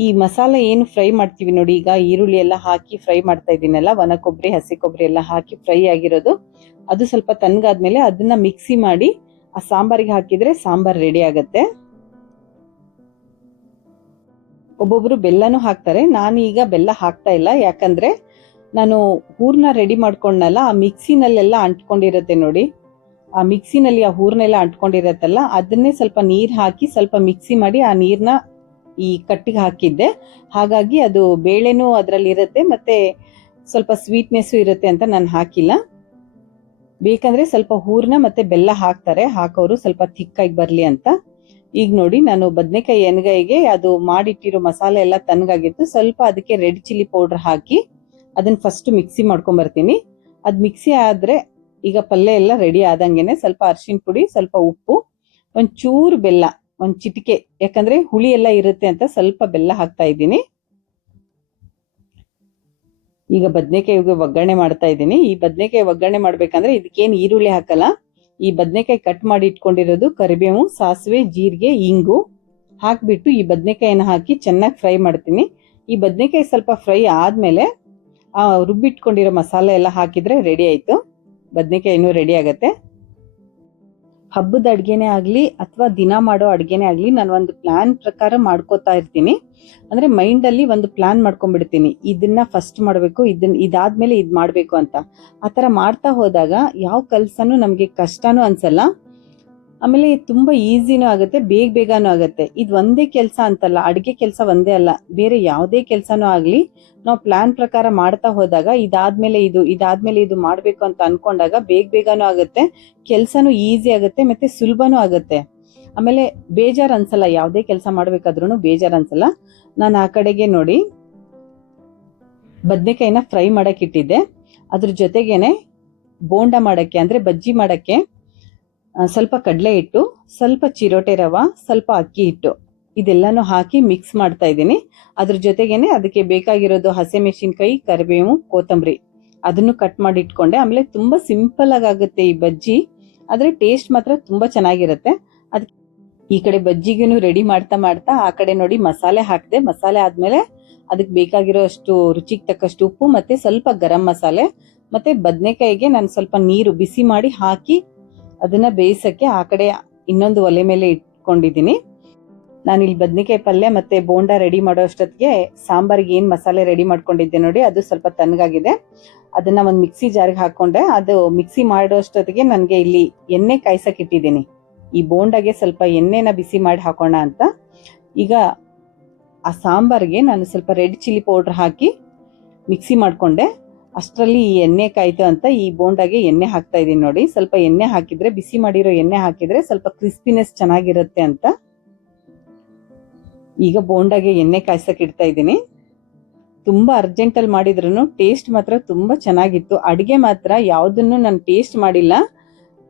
ಈ ಮಸಾಲೆ ಏನು ಫ್ರೈ ಮಾಡ್ತೀವಿ ನೋಡಿ, ಈಗ ಈರುಳ್ಳಿ ಎಲ್ಲ ಹಾಕಿ ಫ್ರೈ ಮಾಡ್ತಾ ಇದ್ದೀನಲ್ಲ, ಒಣ ಕೊಬ್ಬರಿ, ಹಸಿ ಕೊಬ್ಬರಿ ಎಲ್ಲ ಹಾಕಿ ಫ್ರೈ ಆಗಿರೋದು, ಅದು ಸ್ವಲ್ಪ ತಣ್ಣಗಾದ್ಮೇಲೆ ಅದನ್ನ ಮಿಕ್ಸಿ ಮಾಡಿ ಆ ಸಾಂಬಾರಿಗೆ ಹಾಕಿದ್ರೆ ಸಾಂಬಾರ್ ರೆಡಿ ಆಗತ್ತೆ. ಒಬ್ಬೊಬ್ರು ಬೆಲ್ಲನೂ ಹಾಕ್ತಾರೆ, ನಾನು ಈಗ ಬೆಲ್ಲ ಹಾಕ್ತಾ ಇಲ್ಲ. ಯಾಕಂದ್ರೆ ನಾನು ಹೂರ್ನ ರೆಡಿ ಮಾಡ್ಕೊಂಡಲ್ಲ, ಆ ಮಿಕ್ಸಿನಲ್ಲೆಲ್ಲ ಅಂಟ್ಕೊಂಡಿರತ್ತೆ ನೋಡಿ, ಆ ಮಿಕ್ಸಿನಲ್ಲಿ ಆ ಹೂರ್ನೆಲ್ಲ ಅಂಟ್ಕೊಂಡಿರತ್ತಲ್ಲ, ಅದನ್ನೇ ಸ್ವಲ್ಪ ನೀರ್ ಹಾಕಿ ಸ್ವಲ್ಪ ಮಿಕ್ಸಿ ಮಾಡಿ ಆ ನೀರ್ನ ಈ ಕಟ್ಟಿಗೆ ಹಾಕಿದ್ದೆ. ಹಾಗಾಗಿ ಅದು ಬೇಳೆನೂ ಅದ್ರಲ್ಲಿ ಇರುತ್ತೆ, ಮತ್ತೆ ಸ್ವಲ್ಪ ಸ್ವೀಟ್ನೆಸ್ಸು ಇರುತ್ತೆ ಅಂತ ನಾನು ಹಾಕಿಲ್ಲ. ಬೇಕಂದ್ರೆ ಸ್ವಲ್ಪ ಹೂರ್ನ ಮತ್ತೆ ಬೆಲ್ಲ ಹಾಕ್ತಾರೆ, ಹಾಕೋರು ಸ್ವಲ್ಪ ಥಿಕ್ಕಾಗಿ ಬರ್ಲಿ ಅಂತ. ಈಗ ನೋಡಿ ನಾನು ಬದನೆಕಾಯಿ ಎಣ್ಗಾಯಿಗೆ ಅದು ಮಾಡಿಟ್ಟಿರೋ ಮಸಾಲೆ ಎಲ್ಲ ತಣ್ಣಗಾಗಿತ್ತು. ಸ್ವಲ್ಪ ಅದಕ್ಕೆ ರೆಡ್ ಚಿಲ್ಲಿ ಪೌಡರ್ ಹಾಕಿ ಅದನ್ನ ಫಸ್ಟ್ ಮಿಕ್ಸಿ ಮಾಡ್ಕೊಂಡ್ ಬರ್ತೀನಿ. ಅದ್ ಮಿಕ್ಸಿ ಆದ್ರೆ ಈಗ ಪಲ್ಯ ಎಲ್ಲ ರೆಡಿ ಆದಂಗೆನೆ ಸ್ವಲ್ಪ ಅರಿಶಿನ ಪುಡಿ, ಸ್ವಲ್ಪ ಉಪ್ಪು, ಒಂಚೂರು ಬೆಲ್ಲ, ಒಂದ್ ಚಿಟಿಕೆ, ಯಾಕಂದ್ರೆ ಹುಳಿ ಎಲ್ಲ ಇರುತ್ತೆ ಅಂತ ಸ್ವಲ್ಪ ಬೆಲ್ಲ ಹಾಕ್ತಾ ಇದ್ದೀನಿ. ಈಗ ಬದನೆಕಾಯಿಗೆ ಒಗ್ಗರಣೆ ಮಾಡ್ತಾ ಇದ್ದೀನಿ. ಈ ಬದನೆಕಾಯಿ ಒಗ್ಗರಣೆ ಮಾಡ್ಬೇಕಂದ್ರೆ ಇದಕ್ಕೇನು ಈರುಳ್ಳಿ ಹಾಕಲ್ಲ. ಈ ಬದನೆಕಾಯಿ ಕಟ್ ಮಾಡಿ ಇಟ್ಕೊಂಡಿರೋದು ಕರಿಬೇವು, ಸಾಸಿವೆ, ಜೀರಿಗೆ, ಇಂಗು ಹಾಕ್ಬಿಟ್ಟು ಈ ಬದನೆಕಾಯಿನ ಹಾಕಿ ಚೆನ್ನಾಗಿ ಫ್ರೈ ಮಾಡ್ತೀನಿ. ಈ ಬದನೆಕಾಯಿ ಸ್ವಲ್ಪ ಫ್ರೈ ಆದ್ಮೇಲೆ ರುಬ್ಬಿಟ್ಕೊಂಡಿರೋ ಮಸಾಲೆ ಎಲ್ಲ ಹಾಕಿದ್ರೆ ರೆಡಿ ಆಯ್ತು. ಬದನೆಕಾಯಿ ಇನ್ನೂ ರೆಡಿ ಆಗತ್ತೆ. ಹಬ್ಬದ ಅಡ್ಗೆನೇ ಆಗ್ಲಿ ಅಥವಾ ದಿನ ಮಾಡೋ ಅಡ್ಗೆನೇ ಆಗ್ಲಿ ನಾನು ಒಂದು ಪ್ಲಾನ್ ಪ್ರಕಾರ ಮಾಡ್ಕೋತಾ ಇರ್ತೀನಿ. ಅಂದ್ರೆ ಮೈಂಡ್ ಅಲ್ಲಿ ಒಂದು ಪ್ಲಾನ್ ಮಾಡ್ಕೊಂಡ್ಬಿಡ್ತೀನಿ, ಇದನ್ನ ಫಸ್ಟ್ ಮಾಡ್ಬೇಕು, ಇದಾದ್ಮೇಲೆ ಇದ್ ಮಾಡ್ಬೇಕು ಅಂತ. ಆತರ ಮಾಡ್ತಾ ಹೋದಾಗ ಯಾವ ಕೆಲ್ಸನೂ ನಮ್ಗೆ ಕಷ್ಟನೂ ಅನ್ಸಲ್ಲ, ಆಮೇಲೆ ತುಂಬಾ ಈಸಿನೂ ಆಗುತ್ತೆ, ಬೇಗನೂ ಆಗುತ್ತೆ. ಇದು ಒಂದೇ ಕೆಲಸ ಅಂತಲ್ಲ, ಅಡ್ಗೆ ಕೆಲಸ ಒಂದೇ ಅಲ್ಲ, ಬೇರೆ ಯಾವುದೇ ಕೆಲಸನೂ ಆಗ್ಲಿ ನಾವು ಪ್ಲಾನ್ ಪ್ರಕಾರ ಮಾಡ್ತಾ ಹೋದಾಗ ಇದಾದ್ಮೇಲೆ ಇದು ಮಾಡ್ಬೇಕು ಅಂತ ಅನ್ಕೊಂಡಾಗ ಬೇಗನೂ ಆಗುತ್ತೆ, ಕೆಲ್ಸನೂ ಈಸಿ ಆಗುತ್ತೆ, ಮತ್ತೆ ಸುಲಭನೂ ಆಗುತ್ತೆ. ಆಮೇಲೆ ಬೇಜಾರ್ ಅನ್ಸಲ್ಲ, ಯಾವುದೇ ಕೆಲಸ ಮಾಡ್ಬೇಕಾದ್ರೂ ಬೇಜಾರ್ ಅನ್ಸಲ್ಲ. ನಾನು ಆ ಕಡೆಗೆ ನೋಡಿ ಬದನೆಕಾಯಿನ ಫ್ರೈ ಮಾಡಕ್ ಇಟ್ಟಿದ್ದೆ. ಅದ್ರ ಜೊತೆಗೇನೆ ಬೋಂಡ ಮಾಡಕ್ಕೆ ಅಂದ್ರೆ ಬಜ್ಜಿ ಮಾಡಕ್ಕೆ ಸ್ವಲ್ಪ ಕಡಲೆ ಹಿಟ್ಟು, ಸ್ವಲ್ಪ ಚಿರೋಟೆ ರವ, ಸ್ವಲ್ಪ ಅಕ್ಕಿ ಹಿಟ್ಟು ಇದೆಲ್ಲಾನು ಹಾಕಿ ಮಿಕ್ಸ್ ಮಾಡ್ತಾ ಇದ್ದೀನಿ. ಅದ್ರ ಜೊತೆಗೇನೆ ಅದಕ್ಕೆ ಬೇಕಾಗಿರೋದು ಹಸಿಮೆಣಸಿನಕಾಯಿ, ಕರಿಬೇವು, ಕೊತ್ತಂಬರಿ ಅದನ್ನು ಕಟ್ ಮಾಡಿ ಇಟ್ಕೊಂಡೆ. ಆಮೇಲೆ ತುಂಬಾ ಸಿಂಪಲ್ ಆಗುತ್ತೆ ಈ ಬಜ್ಜಿ, ಆದ್ರೆ ಟೇಸ್ಟ್ ಮಾತ್ರ ತುಂಬಾ ಚೆನ್ನಾಗಿರುತ್ತೆ. ಅದಕ್ಕೆ ಈ ಕಡೆ ಬಜ್ಜಿಗೂ ರೆಡಿ ಮಾಡ್ತಾ ಆ ಕಡೆ ನೋಡಿ ಮಸಾಲೆ ಹಾಕಿದೆ. ಮಸಾಲೆ ಆದ್ಮೇಲೆ ಅದಕ್ಕೆ ಬೇಕಾಗಿರೋ ಅಷ್ಟು ರುಚಿಗೆ ತಕ್ಕಷ್ಟು ಉಪ್ಪು, ಮತ್ತೆ ಸ್ವಲ್ಪ ಗರಂ ಮಸಾಲೆ, ಮತ್ತೆ ಬದನೆಕಾಯಿಗೆ ನಾನು ಸ್ವಲ್ಪ ನೀರು ಬಿಸಿ ಮಾಡಿ ಹಾಕಿ ಅದನ್ನ ಬೇಯಿಸಕ್ಕೆ ಆ ಕಡೆ ಇನ್ನೊಂದು ಒಲೆ ಮೇಲೆ ಇಟ್ಕೊಂಡಿದ್ದೀನಿ. ನಾನಿಲ್ಲಿ ಬದನೆಕಾಯಿ ಪಲ್ಯ ಮತ್ತೆ ಬೋಂಡ ರೆಡಿ ಮಾಡೋ ಅಷ್ಟೊತ್ತಿಗೆ ಸಾಂಬಾರಿಗೆ ಏನ್ ಮಸಾಲೆ ರೆಡಿ ಮಾಡ್ಕೊಂಡಿದ್ದೆ ನೋಡಿ ಅದು ಸ್ವಲ್ಪ ತಣ್ಣಗಾಗಿದೆ. ಅದನ್ನ ಒಂದು ಮಿಕ್ಸಿ ಜಾರ್ಗೆ ಹಾಕೊಂಡೆ. ಅದು ಮಿಕ್ಸಿ ಮಾಡೋ ಅಷ್ಟೊತ್ತಿಗೆ ನನ್ಗೆ ಇಲ್ಲಿ ಎಣ್ಣೆ ಕಾಯ್ಸಕ್ ಇಟ್ಟಿದ್ದೀನಿ. ಈ ಬೋಂಡಾಗೆ ಸ್ವಲ್ಪ ಎಣ್ಣೆನ ಬಿಸಿ ಮಾಡಿ ಹಾಕೋಣ ಅಂತ. ಈಗ ಆ ಸಾಂಬಾರ್ಗೆ ನಾನು ಸ್ವಲ್ಪ ರೆಡ್ ಚಿಲ್ಲಿ ಪೌಡರ್ ಹಾಕಿ ಮಿಕ್ಸಿ ಮಾಡ್ಕೊಂಡೆ. ಅಷ್ಟರಲ್ಲಿ ಈ ಎಣ್ಣೆ ಕಾಯ್ತು ಅಂತ ಈ ಬೋಂಡಾಗೆ ಎಣ್ಣೆ ಹಾಕ್ತಾ ಇದೀನಿ ನೋಡಿ. ಸ್ವಲ್ಪ ಎಣ್ಣೆ ಹಾಕಿದ್ರೆ, ಬಿಸಿ ಮಾಡಿರೋ ಎಣ್ಣೆ ಹಾಕಿದ್ರೆ ಸ್ವಲ್ಪ ಕ್ರಿಸ್ಪಿನೆಸ್ ಚೆನ್ನಾಗಿರುತ್ತೆ ಅಂತ ಈಗ ಬೋಂಡಾಗೆ ಎಣ್ಣೆ ಕಾಯ್ಸಕ್ ಇಡ್ತಾ ಇದ್ದೀನಿ. ತುಂಬಾ ಅರ್ಜೆಂಟ್ ಅಲ್ಲಿ ಮಾಡಿದ್ರು ಟೇಸ್ಟ್ ಮಾತ್ರ ತುಂಬಾ ಚೆನ್ನಾಗಿತ್ತು. ಅಡಿಗೆ ಮಾತ್ರ ಯಾವ್ದನ್ನು ನಾನು ಟೇಸ್ಟ್ ಮಾಡಿಲ್ಲ,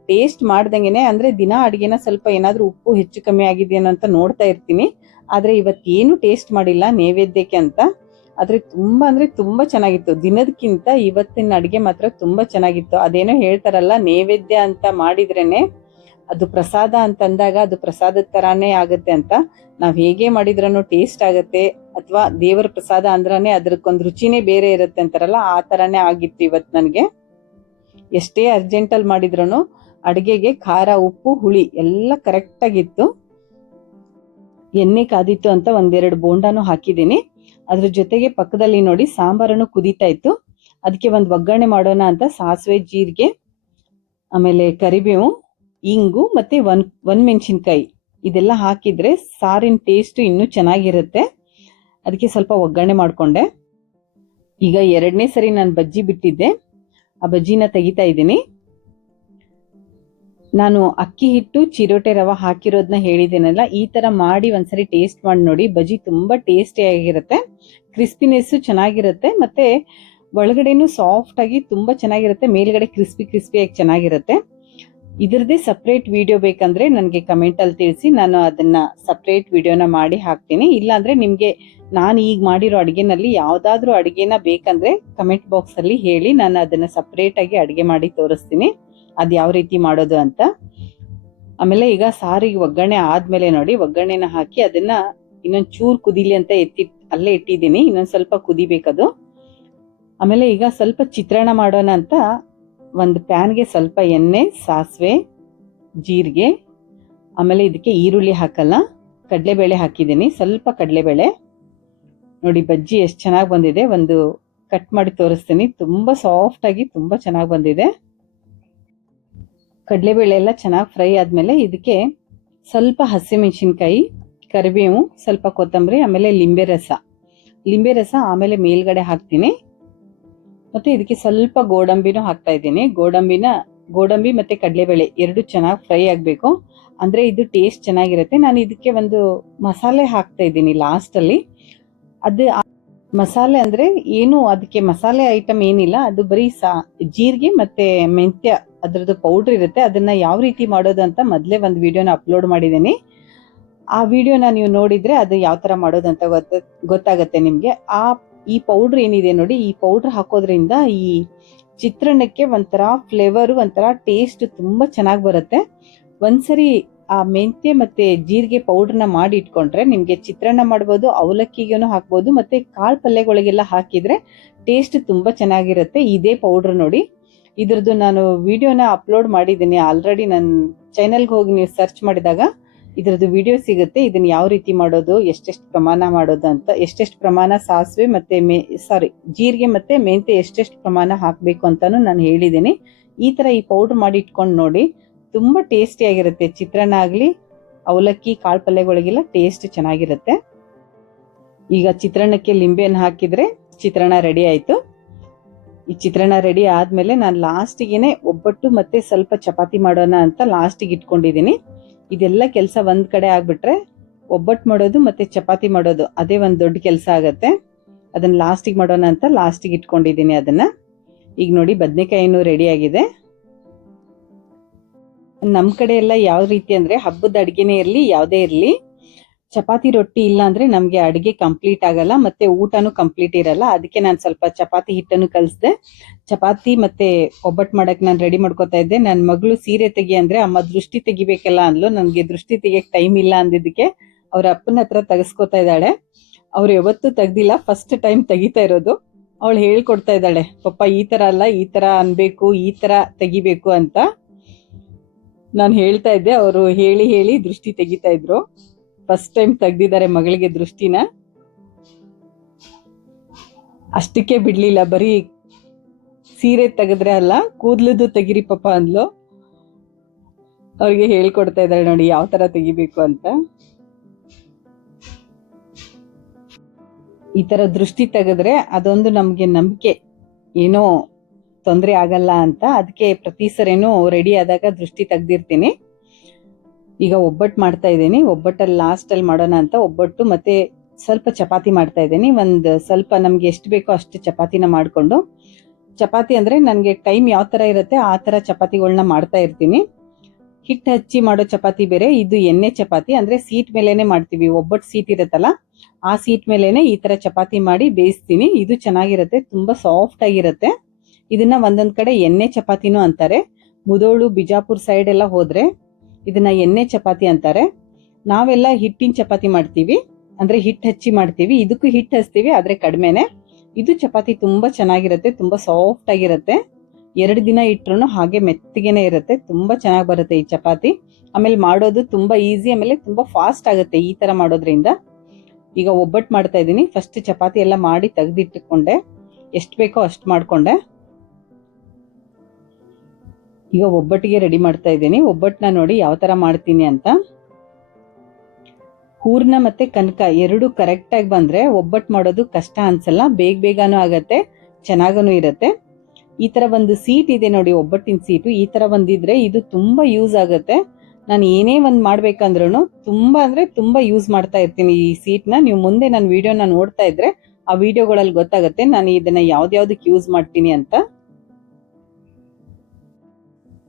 ಟೇಸ್ಟ್ ಮಾಡ್ದಂಗೆನೆ ಅಂದ್ರೆ ದಿನ ಅಡಿಗೆನ ಸ್ವಲ್ಪ ಏನಾದ್ರೂ ಉಪ್ಪು ಹೆಚ್ಚು ಕಮ್ಮಿ ಆಗಿದೆಯೇನೋ ಅಂತ ನೋಡ್ತಾ ಇರ್ತೀನಿ. ಆದ್ರೆ ಇವತ್ತೇನು ಟೇಸ್ಟ್ ಮಾಡಿಲ್ಲ ನೈವೇದ್ಯಕ್ಕೆ ಅಂತ. ಆದ್ರೆ ತುಂಬಾ ಚೆನ್ನಾಗಿತ್ತು. ದಿನದಕ್ಕಿಂತ ಇವತ್ತಿನ ಅಡಿಗೆ ಮಾತ್ರ ತುಂಬಾ ಚೆನ್ನಾಗಿತ್ತು. ಅದೇನೋ ಹೇಳ್ತಾರಲ್ಲ, ನೈವೇದ್ಯ ಅಂತ ಮಾಡಿದ್ರೇನೆ ಅದು ಪ್ರಸಾದ ಅಂತಂದಾಗ ಅದು ಪ್ರಸಾದದ ತರಾನೇ ಆಗುತ್ತೆ ಅಂತ. ನಾವ್ ಹೇಗೆ ಮಾಡಿದ್ರೂ ಟೇಸ್ಟ್ ಆಗತ್ತೆ, ಅಥವಾ ದೇವರ ಪ್ರಸಾದ ಅಂದ್ರಾನೆ ಅದಕ್ಕೊಂದು ರುಚಿನೇ ಬೇರೆ ಇರುತ್ತೆ ಅಂತಾರಲ್ಲ, ಆ ತರಾನೇ ಆಗಿತ್ತು ಇವತ್ತು ನನ್ಗೆ. ಎಷ್ಟೇ ಅರ್ಜೆಂಟ್ ಅಲ್ಲಿ ಮಾಡಿದ್ರು ಅಡಿಗೆಗೆ ಖಾರ, ಉಪ್ಪು, ಹುಳಿ ಎಲ್ಲ ಕರೆಕ್ಟ್ ಆಗಿತ್ತು. ಎಣ್ಣೆ ಕಾದಿತ್ತು ಅಂತ ಒಂದೆರಡು ಬೋಂಡಾನು ಹಾಕಿದ್ದೀನಿ. ಅದ್ರ ಜೊತೆಗೆ ಪಕ್ಕದಲ್ಲಿ ನೋಡಿ ಸಾಂಬಾರನ್ನು ಕುದೀತಾ ಇತ್ತು. ಅದಕ್ಕೆ ಒಂದು ಒಗ್ಗರಣೆ ಮಾಡೋಣ ಅಂತ ಸಾಸಿವೆ, ಜೀರಿಗೆ, ಆಮೇಲೆ ಕರಿಬೇವು, ಇಂಗು ಮತ್ತೆ ಒಣಮೆಣಸಿನಕಾಯಿ ಇದೆಲ್ಲ ಹಾಕಿದ್ರೆ ಸಾರಿನ ಟೇಸ್ಟ್ ಇನ್ನೂ ಚೆನ್ನಾಗಿರುತ್ತೆ. ಅದಕ್ಕೆ ಸ್ವಲ್ಪ ಒಗ್ಗರಣೆ ಮಾಡ್ಕೊಂಡೆ. ಈಗ 2ನೇ ಸರಿ ನಾನು ಬಜ್ಜಿ ಬಿಟ್ಟಿದ್ದೆ, ಆ ಬಜ್ಜಿನ ತೆಗಿತಾ ಇದ್ದೀನಿ. ನಾನು ಅಕ್ಕಿ ಹಿಟ್ಟು, ಚಿರೋಟೆ ರವ ಹಾಕಿರೋದನ್ನ ಹೇಳಿದ್ದೇನಲ್ಲ, ಈ ತರ ಮಾಡಿ ಒಂದ್ಸರಿ ಟೇಸ್ಟ್ ಮಾಡಿ ನೋಡಿ. ಬಜ್ಜಿ ತುಂಬಾ ಟೇಸ್ಟಿ ಆಗಿರುತ್ತೆ, ಕ್ರಿಸ್ಪಿನೆಸ್ ಚೆನ್ನಾಗಿರುತ್ತೆ, ಮತ್ತೆ ಒಳಗಡೆನು ಸಾಫ್ಟ್ ಆಗಿ ತುಂಬಾ ಚೆನ್ನಾಗಿರುತ್ತೆ, ಮೇಲ್ಗಡೆ ಕ್ರಿಸ್ಪಿಯಾಗಿ ಚೆನ್ನಾಗಿರುತ್ತೆ. ಇದ್ರದ್ದೇ ಸಪ್ರೇಟ್ ವಿಡಿಯೋ ಬೇಕಂದ್ರೆ ನನಗೆ ಕಮೆಂಟ್ ಅಲ್ಲಿ ತಿಳಿಸಿ, ನಾನು ಅದನ್ನ ಸಪ್ರೇಟ್ ವಿಡಿಯೋನ ಮಾಡಿ ಹಾಕ್ತೀನಿ. ಇಲ್ಲಾಂದ್ರೆ ನಿಮ್ಗೆ ನಾನು ಈಗ ಮಾಡಿರೋ ಅಡಿಗೆನಲ್ಲಿ ಯಾವ್ದಾದ್ರು ಅಡಿಗೆನ ಬೇಕಂದ್ರೆ ಕಮೆಂಟ್ ಬಾಕ್ಸ್ ಅಲ್ಲಿ ಹೇಳಿ, ನಾನು ಅದನ್ನ ಸಪ್ರೇಟ್ ಆಗಿ ಅಡಿಗೆ ಮಾಡಿ ತೋರಿಸ್ತೀನಿ ಅದ್ ಯಾವ ರೀತಿ ಮಾಡೋದು ಅಂತ. ಆಮೇಲೆ ಈಗ ಸಾರಿಗೆ ಒಗ್ಗರಣೆ ಆದ್ಮೇಲೆ ನೋಡಿ ಒಗ್ಗರಣೆನ ಹಾಕಿ ಅದನ್ನ ಇನ್ನೊಂದ್ ಚೂರ್ ಕುದಿಲಿ ಅಂತ ಅಲ್ಲೇ ಇಟ್ಟಿದ್ದೀನಿ. ಇನ್ನೊಂದ್ ಸ್ವಲ್ಪ ಕುದಿಬೇಕದು. ಆಮೇಲೆ ಈಗ ಸ್ವಲ್ಪ ಚಿತ್ರಾನ್ನ ಮಾಡೋಣ ಅಂತ ಒಂದು ಪ್ಯಾನ್ಗೆ ಸ್ವಲ್ಪ ಎಣ್ಣೆ, ಸಾಸಿವೆ, ಜೀರಿಗೆ, ಆಮೇಲೆ ಇದಕ್ಕೆ ಈರುಳ್ಳಿ ಹಾಕಲ್ಲ, ಕಡಲೆಬೇಳೆ ಹಾಕಿದ್ದೀನಿ, ಸ್ವಲ್ಪ ಕಡಲೆಬೇಳೆ. ನೋಡಿ ಬಜ್ಜಿ ಎಷ್ಟು ಚೆನ್ನಾಗಿ ಬಂದಿದೆ, ಒಂದು ಕಟ್ ಮಾಡಿ ತೋರಿಸ್ತೀನಿ. ತುಂಬಾ ಸಾಫ್ಟ್ ಆಗಿ ತುಂಬಾ ಚೆನ್ನಾಗಿ ಬಂದಿದೆ. ಕಡಲೆಬೇಳೆ ಎಲ್ಲ ಚೆನ್ನಾಗಿ ಫ್ರೈ ಆದ್ಮೇಲೆ ಇದಕ್ಕೆ ಸ್ವಲ್ಪ ಹಸಿಮೆಣಸಿನಕಾಯಿ, ಕರಿಬೇವು, ಸ್ವಲ್ಪ ಕೊತ್ತಂಬರಿ, ಆಮೇಲೆ ಲಿಂಬೆ ರಸ ಆಮೇಲೆ ಮೇಲ್ಗಡೆ ಹಾಕ್ತೀನಿ. ಮತ್ತೆ ಇದಕ್ಕೆ ಸ್ವಲ್ಪ ಗೋಡಂಬಿನೂ ಹಾಕ್ತಾ ಇದ್ದೀನಿ. ಗೋಡಂಬಿನ ಗೋಡಂಬಿ ಮತ್ತೆ ಕಡಲೆಬೇಳೆ ಎರಡು ಚೆನ್ನಾಗಿ ಫ್ರೈ ಆಗಬೇಕು, ಅಂದ್ರೆ ಇದು ಟೇಸ್ಟ್ ಚೆನ್ನಾಗಿರುತ್ತೆ. ನಾನು ಇದಕ್ಕೆ ಒಂದು ಮಸಾಲೆ ಹಾಕ್ತಾ ಇದ್ದೀನಿ ಲಾಸ್ಟ್ ಅಲ್ಲಿ. ಅದು ಮಸಾಲೆ ಅಂದ್ರೆ ಏನು, ಅದಕ್ಕೆ ಮಸಾಲೆ ಐಟಮ್ ಏನಿಲ್ಲ, ಅದು ಬರೀ ಜೀರಿಗೆ ಮತ್ತೆ ಮೆಂತ್ಯ ಅದ್ರದ್ದು ಪೌಡರ್ ಇರುತ್ತೆ. ಅದನ್ನ ಯಾವ ರೀತಿ ಮಾಡೋದು ಅಂತ ಮೊದಲೇ ಒಂದು ವಿಡಿಯೋನ ಅಪ್ಲೋಡ್ ಮಾಡಿದ್ದೀನಿ. ಆ ವಿಡಿಯೋನ ನೀವು ನೋಡಿದ್ರೆ ಅದು ಯಾವ ತರ ಮಾಡೋದು ಅಂತ ಗೊತ್ತಾಗತ್ತೆ ನಿಮ್ಗೆ. ಈ ಪೌಡರ್ ಏನಿದೆ ನೋಡಿ, ಈ ಪೌಡರ್ ಹಾಕೋದ್ರಿಂದ ಈ ಚಿತ್ರಾನ್ನಕ್ಕೆ ಒಂಥರ ಫ್ಲೇವರ್, ಒಂಥರ ಟೇಸ್ಟ್ ತುಂಬಾ ಚೆನ್ನಾಗಿ ಬರುತ್ತೆ. ಒಂದ್ಸರಿ ಆ ಮೆಂತ್ಯ ಮತ್ತೆ ಜೀರಿಗೆ ಪೌಡರ್ನ ಮಾಡಿ ಇಟ್ಕೊಂಡ್ರೆ ನಿಮ್ಗೆ ಚಿತ್ರಾನ್ನ ಮಾಡ್ಬೋದು, ಅವಲಕ್ಕಿಗೇನು ಹಾಕ್ಬೋದು, ಮತ್ತೆ ಕಾಳು ಪಲ್ಯಗಳಿಗೆಲ್ಲ ಹಾಕಿದ್ರೆ ಟೇಸ್ಟ್ ತುಂಬಾ ಚೆನ್ನಾಗಿರುತ್ತೆ. ಇದೇ ಪೌಡರ್ ನೋಡಿ, ಇದ್ರದ್ದು ನಾನು ವಿಡಿಯೋನ ಅಪ್ಲೋಡ್ ಮಾಡಿದ್ದೀನಿ ಆಲ್ರೆಡಿ. ನನ್ನ ಚಾನೆಲ್ಗೆ ಹೋಗಿ ನೀವು ಸರ್ಚ್ ಮಾಡಿದಾಗ ಇದ್ರದ್ದು ವಿಡಿಯೋ ಸಿಗುತ್ತೆ. ಇದನ್ನ ಯಾವ ರೀತಿ ಮಾಡೋದು, ಎಷ್ಟೆಷ್ಟು ಪ್ರಮಾಣ ಮಾಡೋದು ಅಂತ, ಎಷ್ಟೆಷ್ಟು ಪ್ರಮಾಣ ಸಾಸಿವೆ ಮತ್ತೆ ಜೀರಿಗೆ ಮತ್ತೆ ಮೆಂತ್ಯ ಎಷ್ಟೆಷ್ಟು ಪ್ರಮಾಣ ಹಾಕಬೇಕು ಅಂತಾನು ನಾನು ಹೇಳಿದ್ದೀನಿ. ಈ ತರ ಈ ಪೌಡರ್ ಮಾಡಿ ಇಟ್ಕೊಂಡು ನೋಡಿ, ತುಂಬಾ ಟೇಸ್ಟಿ ಆಗಿರುತ್ತೆ. ಚಿತ್ರಾನ್ನ ಆಗ್ಲಿ, ಅವಲಕ್ಕಿ, ಕಾಳು ಪಲ್ಯಗಳಿಗೆಲ್ಲ ಟೇಸ್ಟ್ ಚೆನ್ನಾಗಿರುತ್ತೆ. ಈಗ ಚಿತ್ರಾನ್ನಕ್ಕೆ ಲಿಂಬೆಯನ್ನು ಹಾಕಿದ್ರೆ ಚಿತ್ರಾನ್ನ ರೆಡಿ ಆಯ್ತು. ಈ ಚಿತ್ರಾನ್ನ ರೆಡಿ ಆದ್ಮೇಲೆ ನಾನು ಲಾಸ್ಟಿಗೆನೆ ಒಬ್ಬಟ್ಟು ಮತ್ತೆ ಸ್ವಲ್ಪ ಚಪಾತಿ ಮಾಡೋಣ ಅಂತ ಲಾಸ್ಟಿಗೆ ಇಟ್ಕೊಂಡಿದ್ದೀನಿ. ಇದೆಲ್ಲ ಕೆಲಸ ಒಂದ್ ಕಡೆ ಆಗ್ಬಿಟ್ರೆ ಒಬ್ಬಟ್ಟು ಮಾಡೋದು ಮತ್ತೆ ಚಪಾತಿ ಮಾಡೋದು ಅದೇ ಒಂದ್ ದೊಡ್ಡ ಕೆಲಸ ಆಗತ್ತೆ. ಅದನ್ನ ಲಾಸ್ಟಿಗೆ ಮಾಡೋಣ ಅಂತ ಲಾಸ್ಟಿಗೆ ಇಟ್ಕೊಂಡಿದ್ದೀನಿ ಅದನ್ನ. ಈಗ ನೋಡಿ ಬದನೆಕಾಯಿನೂ ರೆಡಿ ಆಗಿದೆ. ನಮ್ ಕಡೆ ಎಲ್ಲ ಯಾವ ರೀತಿ ಅಂದ್ರೆ, ಹಬ್ಬದ ಅಡ್ಗೆನೇ ಇರ್ಲಿ ಯಾವ್ದೇ ಇರ್ಲಿ, ಚಪಾತಿ ರೊಟ್ಟಿ ಇಲ್ಲ ಅಂದ್ರೆ ನಮ್ಗೆ ಅಡಿಗೆ ಕಂಪ್ಲೀಟ್ ಆಗಲ್ಲ, ಮತ್ತೆ ಊಟನೂ ಕಂಪ್ಲೀಟ್ ಇರಲ್ಲ. ಅದಕ್ಕೆ ನಾನು ಸ್ವಲ್ಪ ಚಪಾತಿ ಹಿಟ್ಟನ್ನು ಕಲಿಸ್ದೆ. ಚಪಾತಿ ಮತ್ತೆ ಒಬ್ಬಟ್ಟು ಮಾಡಕ್ ನಾನು ರೆಡಿ ಮಾಡ್ಕೋತಾ ಇದ್ದೆ. ನನ್ನ ಮಗಳು ಸೀರೆ ತೆಗಿ ಅಂದ್ರೆ, ಅಮ್ಮ ದೃಷ್ಟಿ ತೆಗಿಬೇಕಲ್ಲ ಅಂದ್ಲು. ನನ್ಗೆ ದೃಷ್ಟಿ ತೆಗಿಯಕ್ ಟೈಮ್ ಇಲ್ಲ ಅಂದಿದ್ದಕ್ಕೆ ಅವ್ರ ಅಪ್ಪನ ಹತ್ರ ತೆಗೆಸ್ಕೊತಾ ಇದ್ದಾಳೆ. ಅವ್ರು ಯಾವತ್ತೂ ತೆಗ್ದಿಲ್ಲ, ಫಸ್ಟ್ ಟೈಮ್ ತೆಗಿತಾ ಇರೋದು. ಅವಳು ಹೇಳ್ಕೊಡ್ತಾ ಇದ್ದಾಳೆ, ಪಪ್ಪ ಈ ತರ ಅಲ್ಲ, ಈ ತರ ಅನ್ಬೇಕು, ಈ ತರ ತೆಗಿಬೇಕು ಅಂತ ನಾನು ಹೇಳ್ತಾ ಇದ್ದೆ. ಅವರು ಹೇಳಿ ಹೇಳಿ ದೃಷ್ಟಿ ತೆಗಿತಾ ಇದ್ರು. ಫಸ್ಟ್ ಟೈಮ್ ತೆಗ್ದಿದ್ದಾರೆ ಮಗಳಿಗೆ ದೃಷ್ಟಿನ. ಅಷ್ಟಕ್ಕೆ ಬಿಡ್ಲಿಲ್ಲ, ಬರೀ ಸೀರೆ ತೆಗೆದ್ರೆ ಅಲ್ಲ, ಕೂದ್ಲದ್ದು ತೆಗಿರಿ ಪಪ್ಪ ಅಂದ್ಲು. ಅವ್ರಿಗೆ ಹೇಳ್ಕೊಡ್ತಾ ಇದ್ದಾರೆ ನೋಡಿ ಯಾವ ತರ ತೆಗಿಬೇಕು ಅಂತ. ಈ ತರ ದೃಷ್ಟಿ ತೆಗೆದ್ರೆ ಅದೊಂದು ನಮ್ಗೆ ನಂಬಿಕೆ, ಏನೋ ತೊಂದರೆ ಆಗಲ್ಲ ಅಂತ. ಅದಕ್ಕೆ ಪ್ರತಿ ಸರಿನೂ ರೆಡಿ ಆದಾಗ ದೃಷ್ಟಿ ತೆಗ್ದಿರ್ತೀನಿ. ಈಗ ಒಬ್ಬಟ್ಟು ಮಾಡ್ತಾ ಇದ್ದೀನಿ. ಒಬ್ಬಟ್ಟಲ್ಲಿ ಲಾಸ್ಟ್ ಅಲ್ಲಿ ಮಾಡೋಣ ಅಂತ ಒಬ್ಬಟ್ಟು ಮತ್ತೆ ಸ್ವಲ್ಪ ಚಪಾತಿ ಮಾಡ್ತಾ ಇದ್ದೀನಿ. ಒಂದು ಸ್ವಲ್ಪ ನಮ್ಗೆ ಎಷ್ಟು ಬೇಕೋ ಅಷ್ಟು ಚಪಾತಿನ ಮಾಡ್ಕೊಂಡು, ಚಪಾತಿ ಅಂದ್ರೆ ನನ್ಗೆ ಟೈಮ್ ಯಾವ ತರ ಇರುತ್ತೆ ಆ ತರ ಚಪಾತಿಗಳನ್ನ ಮಾಡ್ತಾ ಇರ್ತೀನಿ. ಹಿಟ್ಟು ಹಚ್ಚಿ ಮಾಡೋ ಚಪಾತಿ ಬೇರೆ, ಇದು ಎಣ್ಣೆ ಚಪಾತಿ ಅಂದ್ರೆ ಸೀಟ್ ಮೇಲೆನೆ ಮಾಡ್ತೀವಿ. ಒಬ್ಬಟ್ಟು ಸೀಟ್ ಇರುತ್ತಲ್ಲ, ಆ ಸೀಟ್ ಮೇಲೆನೆ ಈ ತರ ಚಪಾತಿ ಮಾಡಿ ಬೇಯಿಸ್ತೀನಿ. ಇದು ಚೆನ್ನಾಗಿರುತ್ತೆ, ತುಂಬಾ ಸಾಫ್ಟ್ ಆಗಿರುತ್ತೆ. ಇದನ್ನ ಒಂದೊಂದ್ ಕಡೆ ಎಣ್ಣೆ ಚಪಾತಿನೂ ಅಂತಾರೆ. ಮುದೋಳು, ಬಿಜಾಪುರ್ ಸೈಡ್ ಎಲ್ಲ ಹೋದ್ರೆ ಇದನ್ನ ಎಣ್ಣೆ ಚಪಾತಿ ಅಂತಾರೆ. ನಾವೆಲ್ಲ ಹಿಟ್ಟಿನ ಚಪಾತಿ ಮಾಡ್ತೀವಿ, ಅಂದ್ರೆ ಹಿಟ್ಟು ಹಚ್ಚಿ ಮಾಡ್ತೀವಿ. ಇದಕ್ಕೂ ಹಿಟ್ಟು ಹಚ್ತೀವಿ, ಆದ್ರೆ ಕಡಿಮೆನೆ. ಇದು ಚಪಾತಿ ತುಂಬಾ ಚೆನ್ನಾಗಿರುತ್ತೆ, ತುಂಬಾ ಸಾಫ್ಟ್ ಆಗಿರುತ್ತೆ. 2 ದಿನ ಇಟ್ರು ಹಾಗೆ ಮೆತ್ತಗೆನೆ ಇರುತ್ತೆ. ತುಂಬಾ ಚೆನ್ನಾಗಿ ಬರುತ್ತೆ ಈ ಚಪಾತಿ. ಆಮೇಲೆ ಮಾಡೋದು ತುಂಬಾ ಈಸಿ, ಆಮೇಲೆ ತುಂಬಾ ಫಾಸ್ಟ್ ಆಗುತ್ತೆ ಈ ತರ ಮಾಡೋದ್ರಿಂದ. ಈಗ ಒಬ್ಬಟ್ಟು ಮಾಡ್ತಾ ಇದ್ದೀನಿ. ಫಸ್ಟ್ ಚಪಾತಿ ಎಲ್ಲ ಮಾಡಿ ತೆಗೆದಿಟ್ಟುಕೊಂಡೆ, ಎಷ್ಟು ಬೇಕೋ ಅಷ್ಟು ಮಾಡ್ಕೊಂಡೆ. ಈಗ ಒಬ್ಬಟ್ಟಿಗೆ ರೆಡಿ ಮಾಡ್ತಾ ಇದ್ದೀನಿ. ಒಬ್ಬಟ್ಟನ್ನ ನೋಡಿ ಯಾವ ತರ ಮಾಡ್ತೀನಿ ಅಂತ. ಹೂರ್ಣ ಮತ್ತೆ ಕನಕ ಎರಡು ಕರೆಕ್ಟ್ ಆಗಿ ಬಂದ್ರೆ ಒಬ್ಬಟ್ಟು ಮಾಡೋದು ಕಷ್ಟ ಅನ್ಸಲ್ಲ, ಬೇಗ ಬೇಗನೂ ಆಗತ್ತೆ, ಚೆನ್ನಾಗನು ಇರುತ್ತೆ. ಈ ತರ ಒಂದು ಸೀಟ್ ಇದೆ ನೋಡಿ, ಒಬ್ಬಟ್ಟಿನ ಸೀಟು. ಈ ತರ ಒಂದಿದ್ರೆ ಇದು ತುಂಬಾ ಯೂಸ್ ಆಗುತ್ತೆ. ನಾನು ಏನೇ ಒಂದ್ ಮಾಡ್ಬೇಕಂದ್ರೂ ತುಂಬಾ ಅಂದ್ರೆ ತುಂಬಾ ಯೂಸ್ ಮಾಡ್ತಾ ಇರ್ತೀನಿ ಈ ಸೀಟ್ನ. ನೀವು ಮುಂದೆ ನನ್ನ ವಿಡಿಯೋನ ನೋಡ್ತಾ ಇದ್ರೆ ಆ ವಿಡಿಯೋಗಳಲ್ಲಿ ಗೊತ್ತಾಗುತ್ತೆ ನಾನು ಇದನ್ನ ಯಾವ್ದ್ಯಾವ್ದಕ್ಕೆ ಯೂಸ್ ಮಾಡ್ತೀನಿ ಅಂತ.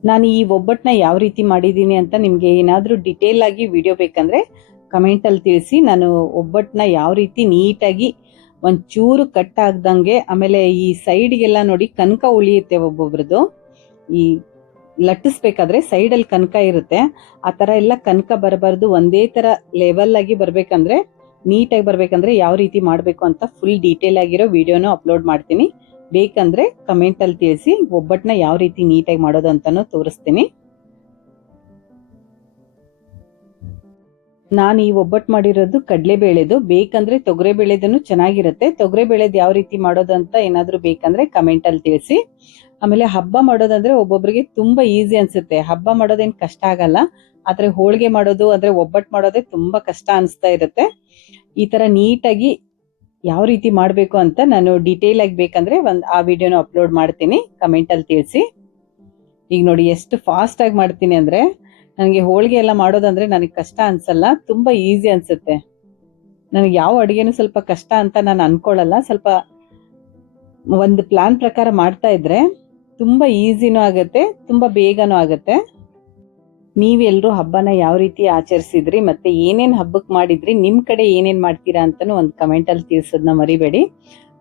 ನಾನು ಈ ಒಬ್ಬಟ್ಟನ್ನ ಯಾವ ರೀತಿ ಮಾಡಿದ್ದೀನಿ ಅಂತ ನಿಮ್ಗೆ ಏನಾದ್ರೂ ಡಿಟೇಲ್ ಆಗಿ ವಿಡಿಯೋ ಬೇಕಂದ್ರೆ ಕಮೆಂಟ್ ಅಲ್ಲಿ ತಿಳಿಸಿ. ನಾನು ಒಬ್ಬಟ್ಟನ್ನ ಯಾವ ರೀತಿ ನೀಟಾಗಿ ಒಂಚೂರು ಕಟ್ ಆಗ್ದಂಗೆ, ಆಮೇಲೆ ಈ ಸೈಡ್ಗೆಲ್ಲ ನೋಡಿ ಕನಕ ಉಳಿಯುತ್ತೆ ಒಬ್ಬೊಬ್ರದ್ದು. ಈ ಲಟ್ಟಿಸ್ಬೇಕಾದ್ರೆ ಸೈಡ್ ಅಲ್ಲಿ ಕನಕ ಇರುತ್ತೆ, ಆ ತರ ಎಲ್ಲ ಕನಕ ಬರಬಾರ್ದು. ಒಂದೇ ತರ ಲೆವೆಲ್ ಆಗಿ ಬರ್ಬೇಕಂದ್ರೆ, ನೀಟಾಗಿ ಬರ್ಬೇಕಂದ್ರೆ ಯಾವ ರೀತಿ ಮಾಡ್ಬೇಕು ಅಂತ ಫುಲ್ ಡೀಟೇಲ್ ಆಗಿರೋ ವಿಡಿಯೋನು ಅಪ್ಲೋಡ್ ಮಾಡ್ತೀನಿ. ಬೇಕಂದ್ರೆ ಕಮೆಂಟ್ ಅಲ್ಲಿ ತಿಳಿಸಿ. ಒಬ್ಬಟ್ಟನ್ನ ಯಾವ ರೀತಿ ನೀಟಾಗಿ ಮಾಡೋದು ಅಂತಾನು ತೋರಿಸ್ತೀನಿ. ನಾನು ಈ ಒಬ್ಬಟ್ಟು ಮಾಡಿರೋದು ಕಡಲೆಬೇಳೆದು. ಬೇಕಂದ್ರೆ ತೊಗರೆ ಬೇಳೆದನು ಚೆನ್ನಾಗಿರುತ್ತೆ. ತೊಗರೆ ಬೇಳೆದು ಯಾವ ರೀತಿ ಮಾಡೋದು ಅಂತ ಏನಾದ್ರೂ ಬೇಕಂದ್ರೆ ಕಮೆಂಟ್ ಅಲ್ಲಿ ತಿಳಿಸಿ. ಆಮೇಲೆ ಹಬ್ಬ ಮಾಡೋದಂದ್ರೆ ಒಬ್ಬೊಬ್ರಿಗೆ ತುಂಬಾ ಈಸಿ ಅನ್ಸುತ್ತೆ. ಹಬ್ಬ ಮಾಡೋದೇನ್ ಕಷ್ಟ ಆಗಲ್ಲ, ಆದ್ರೆ ಹೋಳಿಗೆ ಮಾಡೋದು ಅಂದ್ರೆ ಒಬ್ಬಟ್ಟು ಮಾಡೋದೇ ತುಂಬಾ ಕಷ್ಟ ಅನಿಸ್ತಾ ಇರುತ್ತೆ. ಈ ತರ ನೀಟಾಗಿ ಯಾವ ರೀತಿ ಮಾಡ್ಬೇಕು ಅಂತ ನಾನು ಡೀಟೇಲ್ ಆಗಿ ಬೇಕಂದ್ರೆ ಆ ವಿಡಿಯೋನ ಅಪ್ಲೋಡ್ ಮಾಡ್ತೀನಿ, ಕಮೆಂಟ್ ಅಲ್ಲಿ ತಿಳಿಸಿ. ಈಗ ನೋಡಿ ಎಷ್ಟು ಫಾಸ್ಟ್ ಆಗಿ ಮಾಡ್ತೀನಿ ಅಂದ್ರೆ, ನನಗೆ ಹೋಳಿಗೆ ಎಲ್ಲ ಮಾಡೋದಂದ್ರೆ ನನಗೆ ಕಷ್ಟ ಅನ್ಸಲ್ಲ, ತುಂಬಾ ಈಸಿ ಅನ್ಸುತ್ತೆ. ನನಗೆ ಯಾವ ಅಡುಗೆನೂ ಸ್ವಲ್ಪ ಕಷ್ಟ ಅಂತ ನಾನು ಅನ್ಕೊಳ್ಳಲ್ಲ. ಸ್ವಲ್ಪ ಒಂದು ಪ್ಲಾನ್ ಪ್ರಕಾರ ಮಾಡ್ತಾ ಇದ್ರೆ ತುಂಬಾ ಈಸಿನೂ ಆಗುತ್ತೆ, ತುಂಬಾ ಬೇಗನೂ ಆಗುತ್ತೆ. ನೀವೆಲ್ಲರೂ ಹಬ್ಬನ ಯಾವ ರೀತಿ ಆಚರಿಸಿದ್ರಿ, ಮತ್ತೆ ಏನೇನ್ ಹಬ್ಬಕ್ಕೆ ಮಾಡಿದ್ರಿ, ನಿಮ್ ಕಡೆ ಏನೇನ್ ಮಾಡ್ತೀರಾ ಅಂತಾನು ಒಂದು ಕಮೆಂಟ್ ಅಲ್ಲಿ ತಿಳಿಸೋದನ್ನ ಮರಿಬೇಡಿ.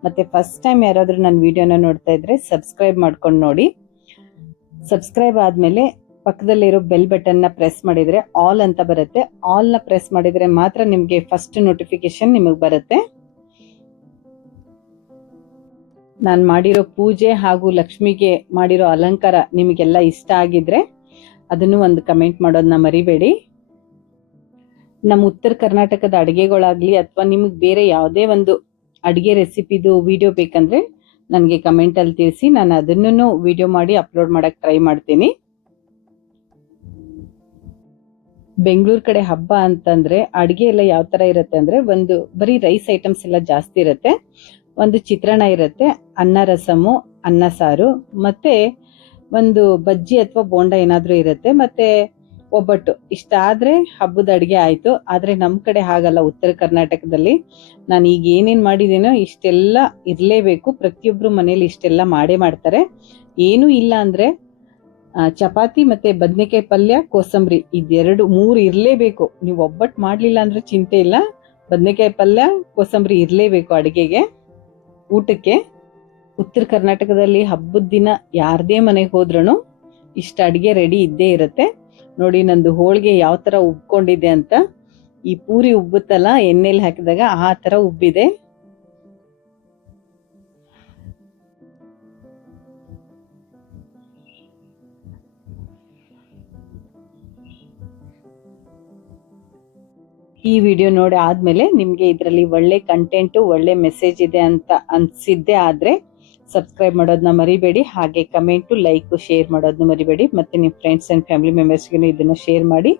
ಮತ್ತೆ ಫಸ್ಟ್ ಟೈಮ್ ಯಾರಾದ್ರೂ ನನ್ನ ವಿಡಿಯೋನ ನೋಡ್ತಾ ಇದ್ರೆ ಸಬ್ಸ್ಕ್ರೈಬ್ ಮಾಡ್ಕೊಂಡು ನೋಡಿ. ಸಬ್ಸ್ಕ್ರೈಬ್ ಆದ್ಮೇಲೆ ಪಕ್ಕದಲ್ಲಿರೋ ಬೆಲ್ ಬಟನ್ ನ ಪ್ರೆಸ್ ಮಾಡಿದ್ರೆ ಆಲ್ ಅಂತ ಬರುತ್ತೆ. ಆಲ್ ನ ಪ್ರೆಸ್ ಮಾಡಿದ್ರೆ ಮಾತ್ರ ನಿಮ್ಗೆ ಫಸ್ಟ್ ನೋಟಿಫಿಕೇಶನ್ ನಿಮಗೆ ಬರುತ್ತೆ. ನಾನು ಮಾಡಿರೋ ಪೂಜೆ ಹಾಗೂ ಲಕ್ಷ್ಮಿಗೆ ಮಾಡಿರೋ ಅಲಂಕಾರ ನಿಮಗೆಲ್ಲ ಇಷ್ಟ ಆಗಿದ್ರೆ ಅದನ್ನು ಒಂದು ಕಮೆಂಟ್ ಮಾಡೋದನ್ನ ಮರಿಬೇಡಿ. ನಮ್ಮ ಉತ್ತರ ಕರ್ನಾಟಕದ ಅಡುಗೆಗಳಾಗ್ಲಿ ಅಥವಾ ನಿಮಗೆ ಬೇರೆ ಯಾವುದೇ ಒಂದು ಅಡುಗೆ ರೆಸಿಪಿದು ವಿಡಿಯೋ ಬೇಕಂದ್ರೆ ನನಗೆ ಕಮೆಂಟ್ ಅಲ್ಲಿ ತಿಳಿಸಿ, ನಾನು ಅದನ್ನು ವಿಡಿಯೋ ಮಾಡಿ ಅಪ್ಲೋಡ್ ಮಾಡಕ್ ಟ್ರೈ ಮಾಡ್ತೀನಿ. ಬೆಂಗಳೂರು ಕಡೆ ಹಬ್ಬ ಅಂತಂದ್ರೆ ಅಡುಗೆ ಎಲ್ಲ ಯಾವ ತರ ಇರುತ್ತೆ ಅಂದ್ರೆ, ಒಂದು ಬರೀ ರೈಸ್ ಐಟಮ್ಸ್ ಎಲ್ಲ ಜಾಸ್ತಿ ಇರುತ್ತೆ, ಒಂದು ಚಿತ್ರಾನ್ನ ಇರುತ್ತೆ, ಅನ್ನ ರಸಮು, ಅನ್ನ ಸಾರು, ಮತ್ತೆ ಒಂದು ಬಜ್ಜಿ ಅಥವಾ ಬೋಂಡ ಏನಾದ್ರೂ ಇರುತ್ತೆ, ಮತ್ತೆ ಒಬ್ಬಟ್ಟು. ಇಷ್ಟಾದ್ರೆ ಹಬ್ಬದ ಅಡುಗೆ ಆಯ್ತು. ಆದ್ರೆ ನಮ್ ಕಡೆ ಹಾಗಲ್ಲ. ಉತ್ತರ ಕರ್ನಾಟಕದಲ್ಲಿ ನಾನು ಈಗ ಏನೇನ್ ಮಾಡಿದೇನೋ ಇಷ್ಟೆಲ್ಲ ಇರ್ಲೇಬೇಕು. ಪ್ರತಿಯೊಬ್ರು ಮನೇಲಿ ಇಷ್ಟೆಲ್ಲ ಮಾಡೇ ಮಾಡ್ತಾರೆ. ಏನೂ ಇಲ್ಲ ಅಂದ್ರೆ ಚಪಾತಿ ಮತ್ತೆ ಬದನೆಕಾಯಿ ಪಲ್ಯ, ಕೋಸಂಬರಿ, ಇದೆರಡು ಮೂರು ಇರ್ಲೇಬೇಕು. ನೀವು ಒಬ್ಬಟ್ಟು ಮಾಡ್ಲಿಲ್ಲ ಅಂದ್ರೆ ಚಿಂತೆ ಇಲ್ಲ, ಬದನೆಕಾಯಿ ಪಲ್ಯ ಕೋಸಂಬರಿ ಇರ್ಲೇಬೇಕು ಅಡುಗೆಗೆ, ಊಟಕ್ಕೆ. ಉತ್ತರ ಕರ್ನಾಟಕದಲ್ಲಿ ಹಬ್ಬದ ದಿನ ಯಾರದೇ ಮನೆಗೆ ಹೋದ್ರೂ ಇಷ್ಟ ಅಡುಗೆ ರೆಡಿ ಇದ್ದೇ ಇರುತ್ತೆ. ನೋಡಿ ನಂದು ಹೋಳಿಗೆ ಯಾವ ತರ ಉಬ್ಕೊಂಡಿದೆ ಅಂತ. ಈ ಪೂರಿ ಉಬ್ಬುತ್ತಲ್ಲ ಎಣ್ಣೆಲಿ ಹಾಕಿದಾಗ ಆ ತರ ಉಬ್ಬಿದೆ. ಈ ವಿಡಿಯೋ ನೋಡಿ ಆದ್ಮೇಲೆ ನಿಮ್ಗೆ ಇದರಲ್ಲಿ ಒಳ್ಳೆ ಕಂಟೆಂಟ್, ಒಳ್ಳೆ ಮೆಸೇಜ್ ಇದೆ ಅಂತ ಅನ್ಸಿದ್ದೆ ಆದ್ರೆ ಸಬ್ಸ್ಕ್ರೈಬ್ ಮಾಡೋದನ್ನ ಮರಿಬೇಡಿ. ಹಾಗೆ ಕಮೆಂಟ್, ಲೈಕ್, ಶೇರ್ ಮಾಡೋದನ್ನ ಮರಿಬೇಡಿ. ಮತ್ತೆ ನಿಮ್ಮ ಫ್ರೆಂಡ್ಸ್ ಅಂಡ್ ಫ್ಯಾಮಿಲಿ ಮೆಂಬರ್ಸ್ಗೆ ಇದನ್ನ ಶೇರ್ ಮಾಡಿ.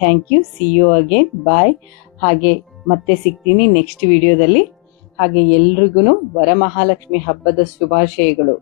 Thank you. See you again. Bye. ಹಾಗೆ ಮತ್ತೆ ಸಿಗ್ತೀನಿ ನೆಕ್ಸ್ಟ್ ವಿಡಿಯೋದಲ್ಲಿ. ಹಾಗೆ ಎಲ್ರಿಗೂ ವರಮಹಾಲಕ್ಷ್ಮಿ ಹಬ್ಬದ ಶುಭಾಶಯಗಳು.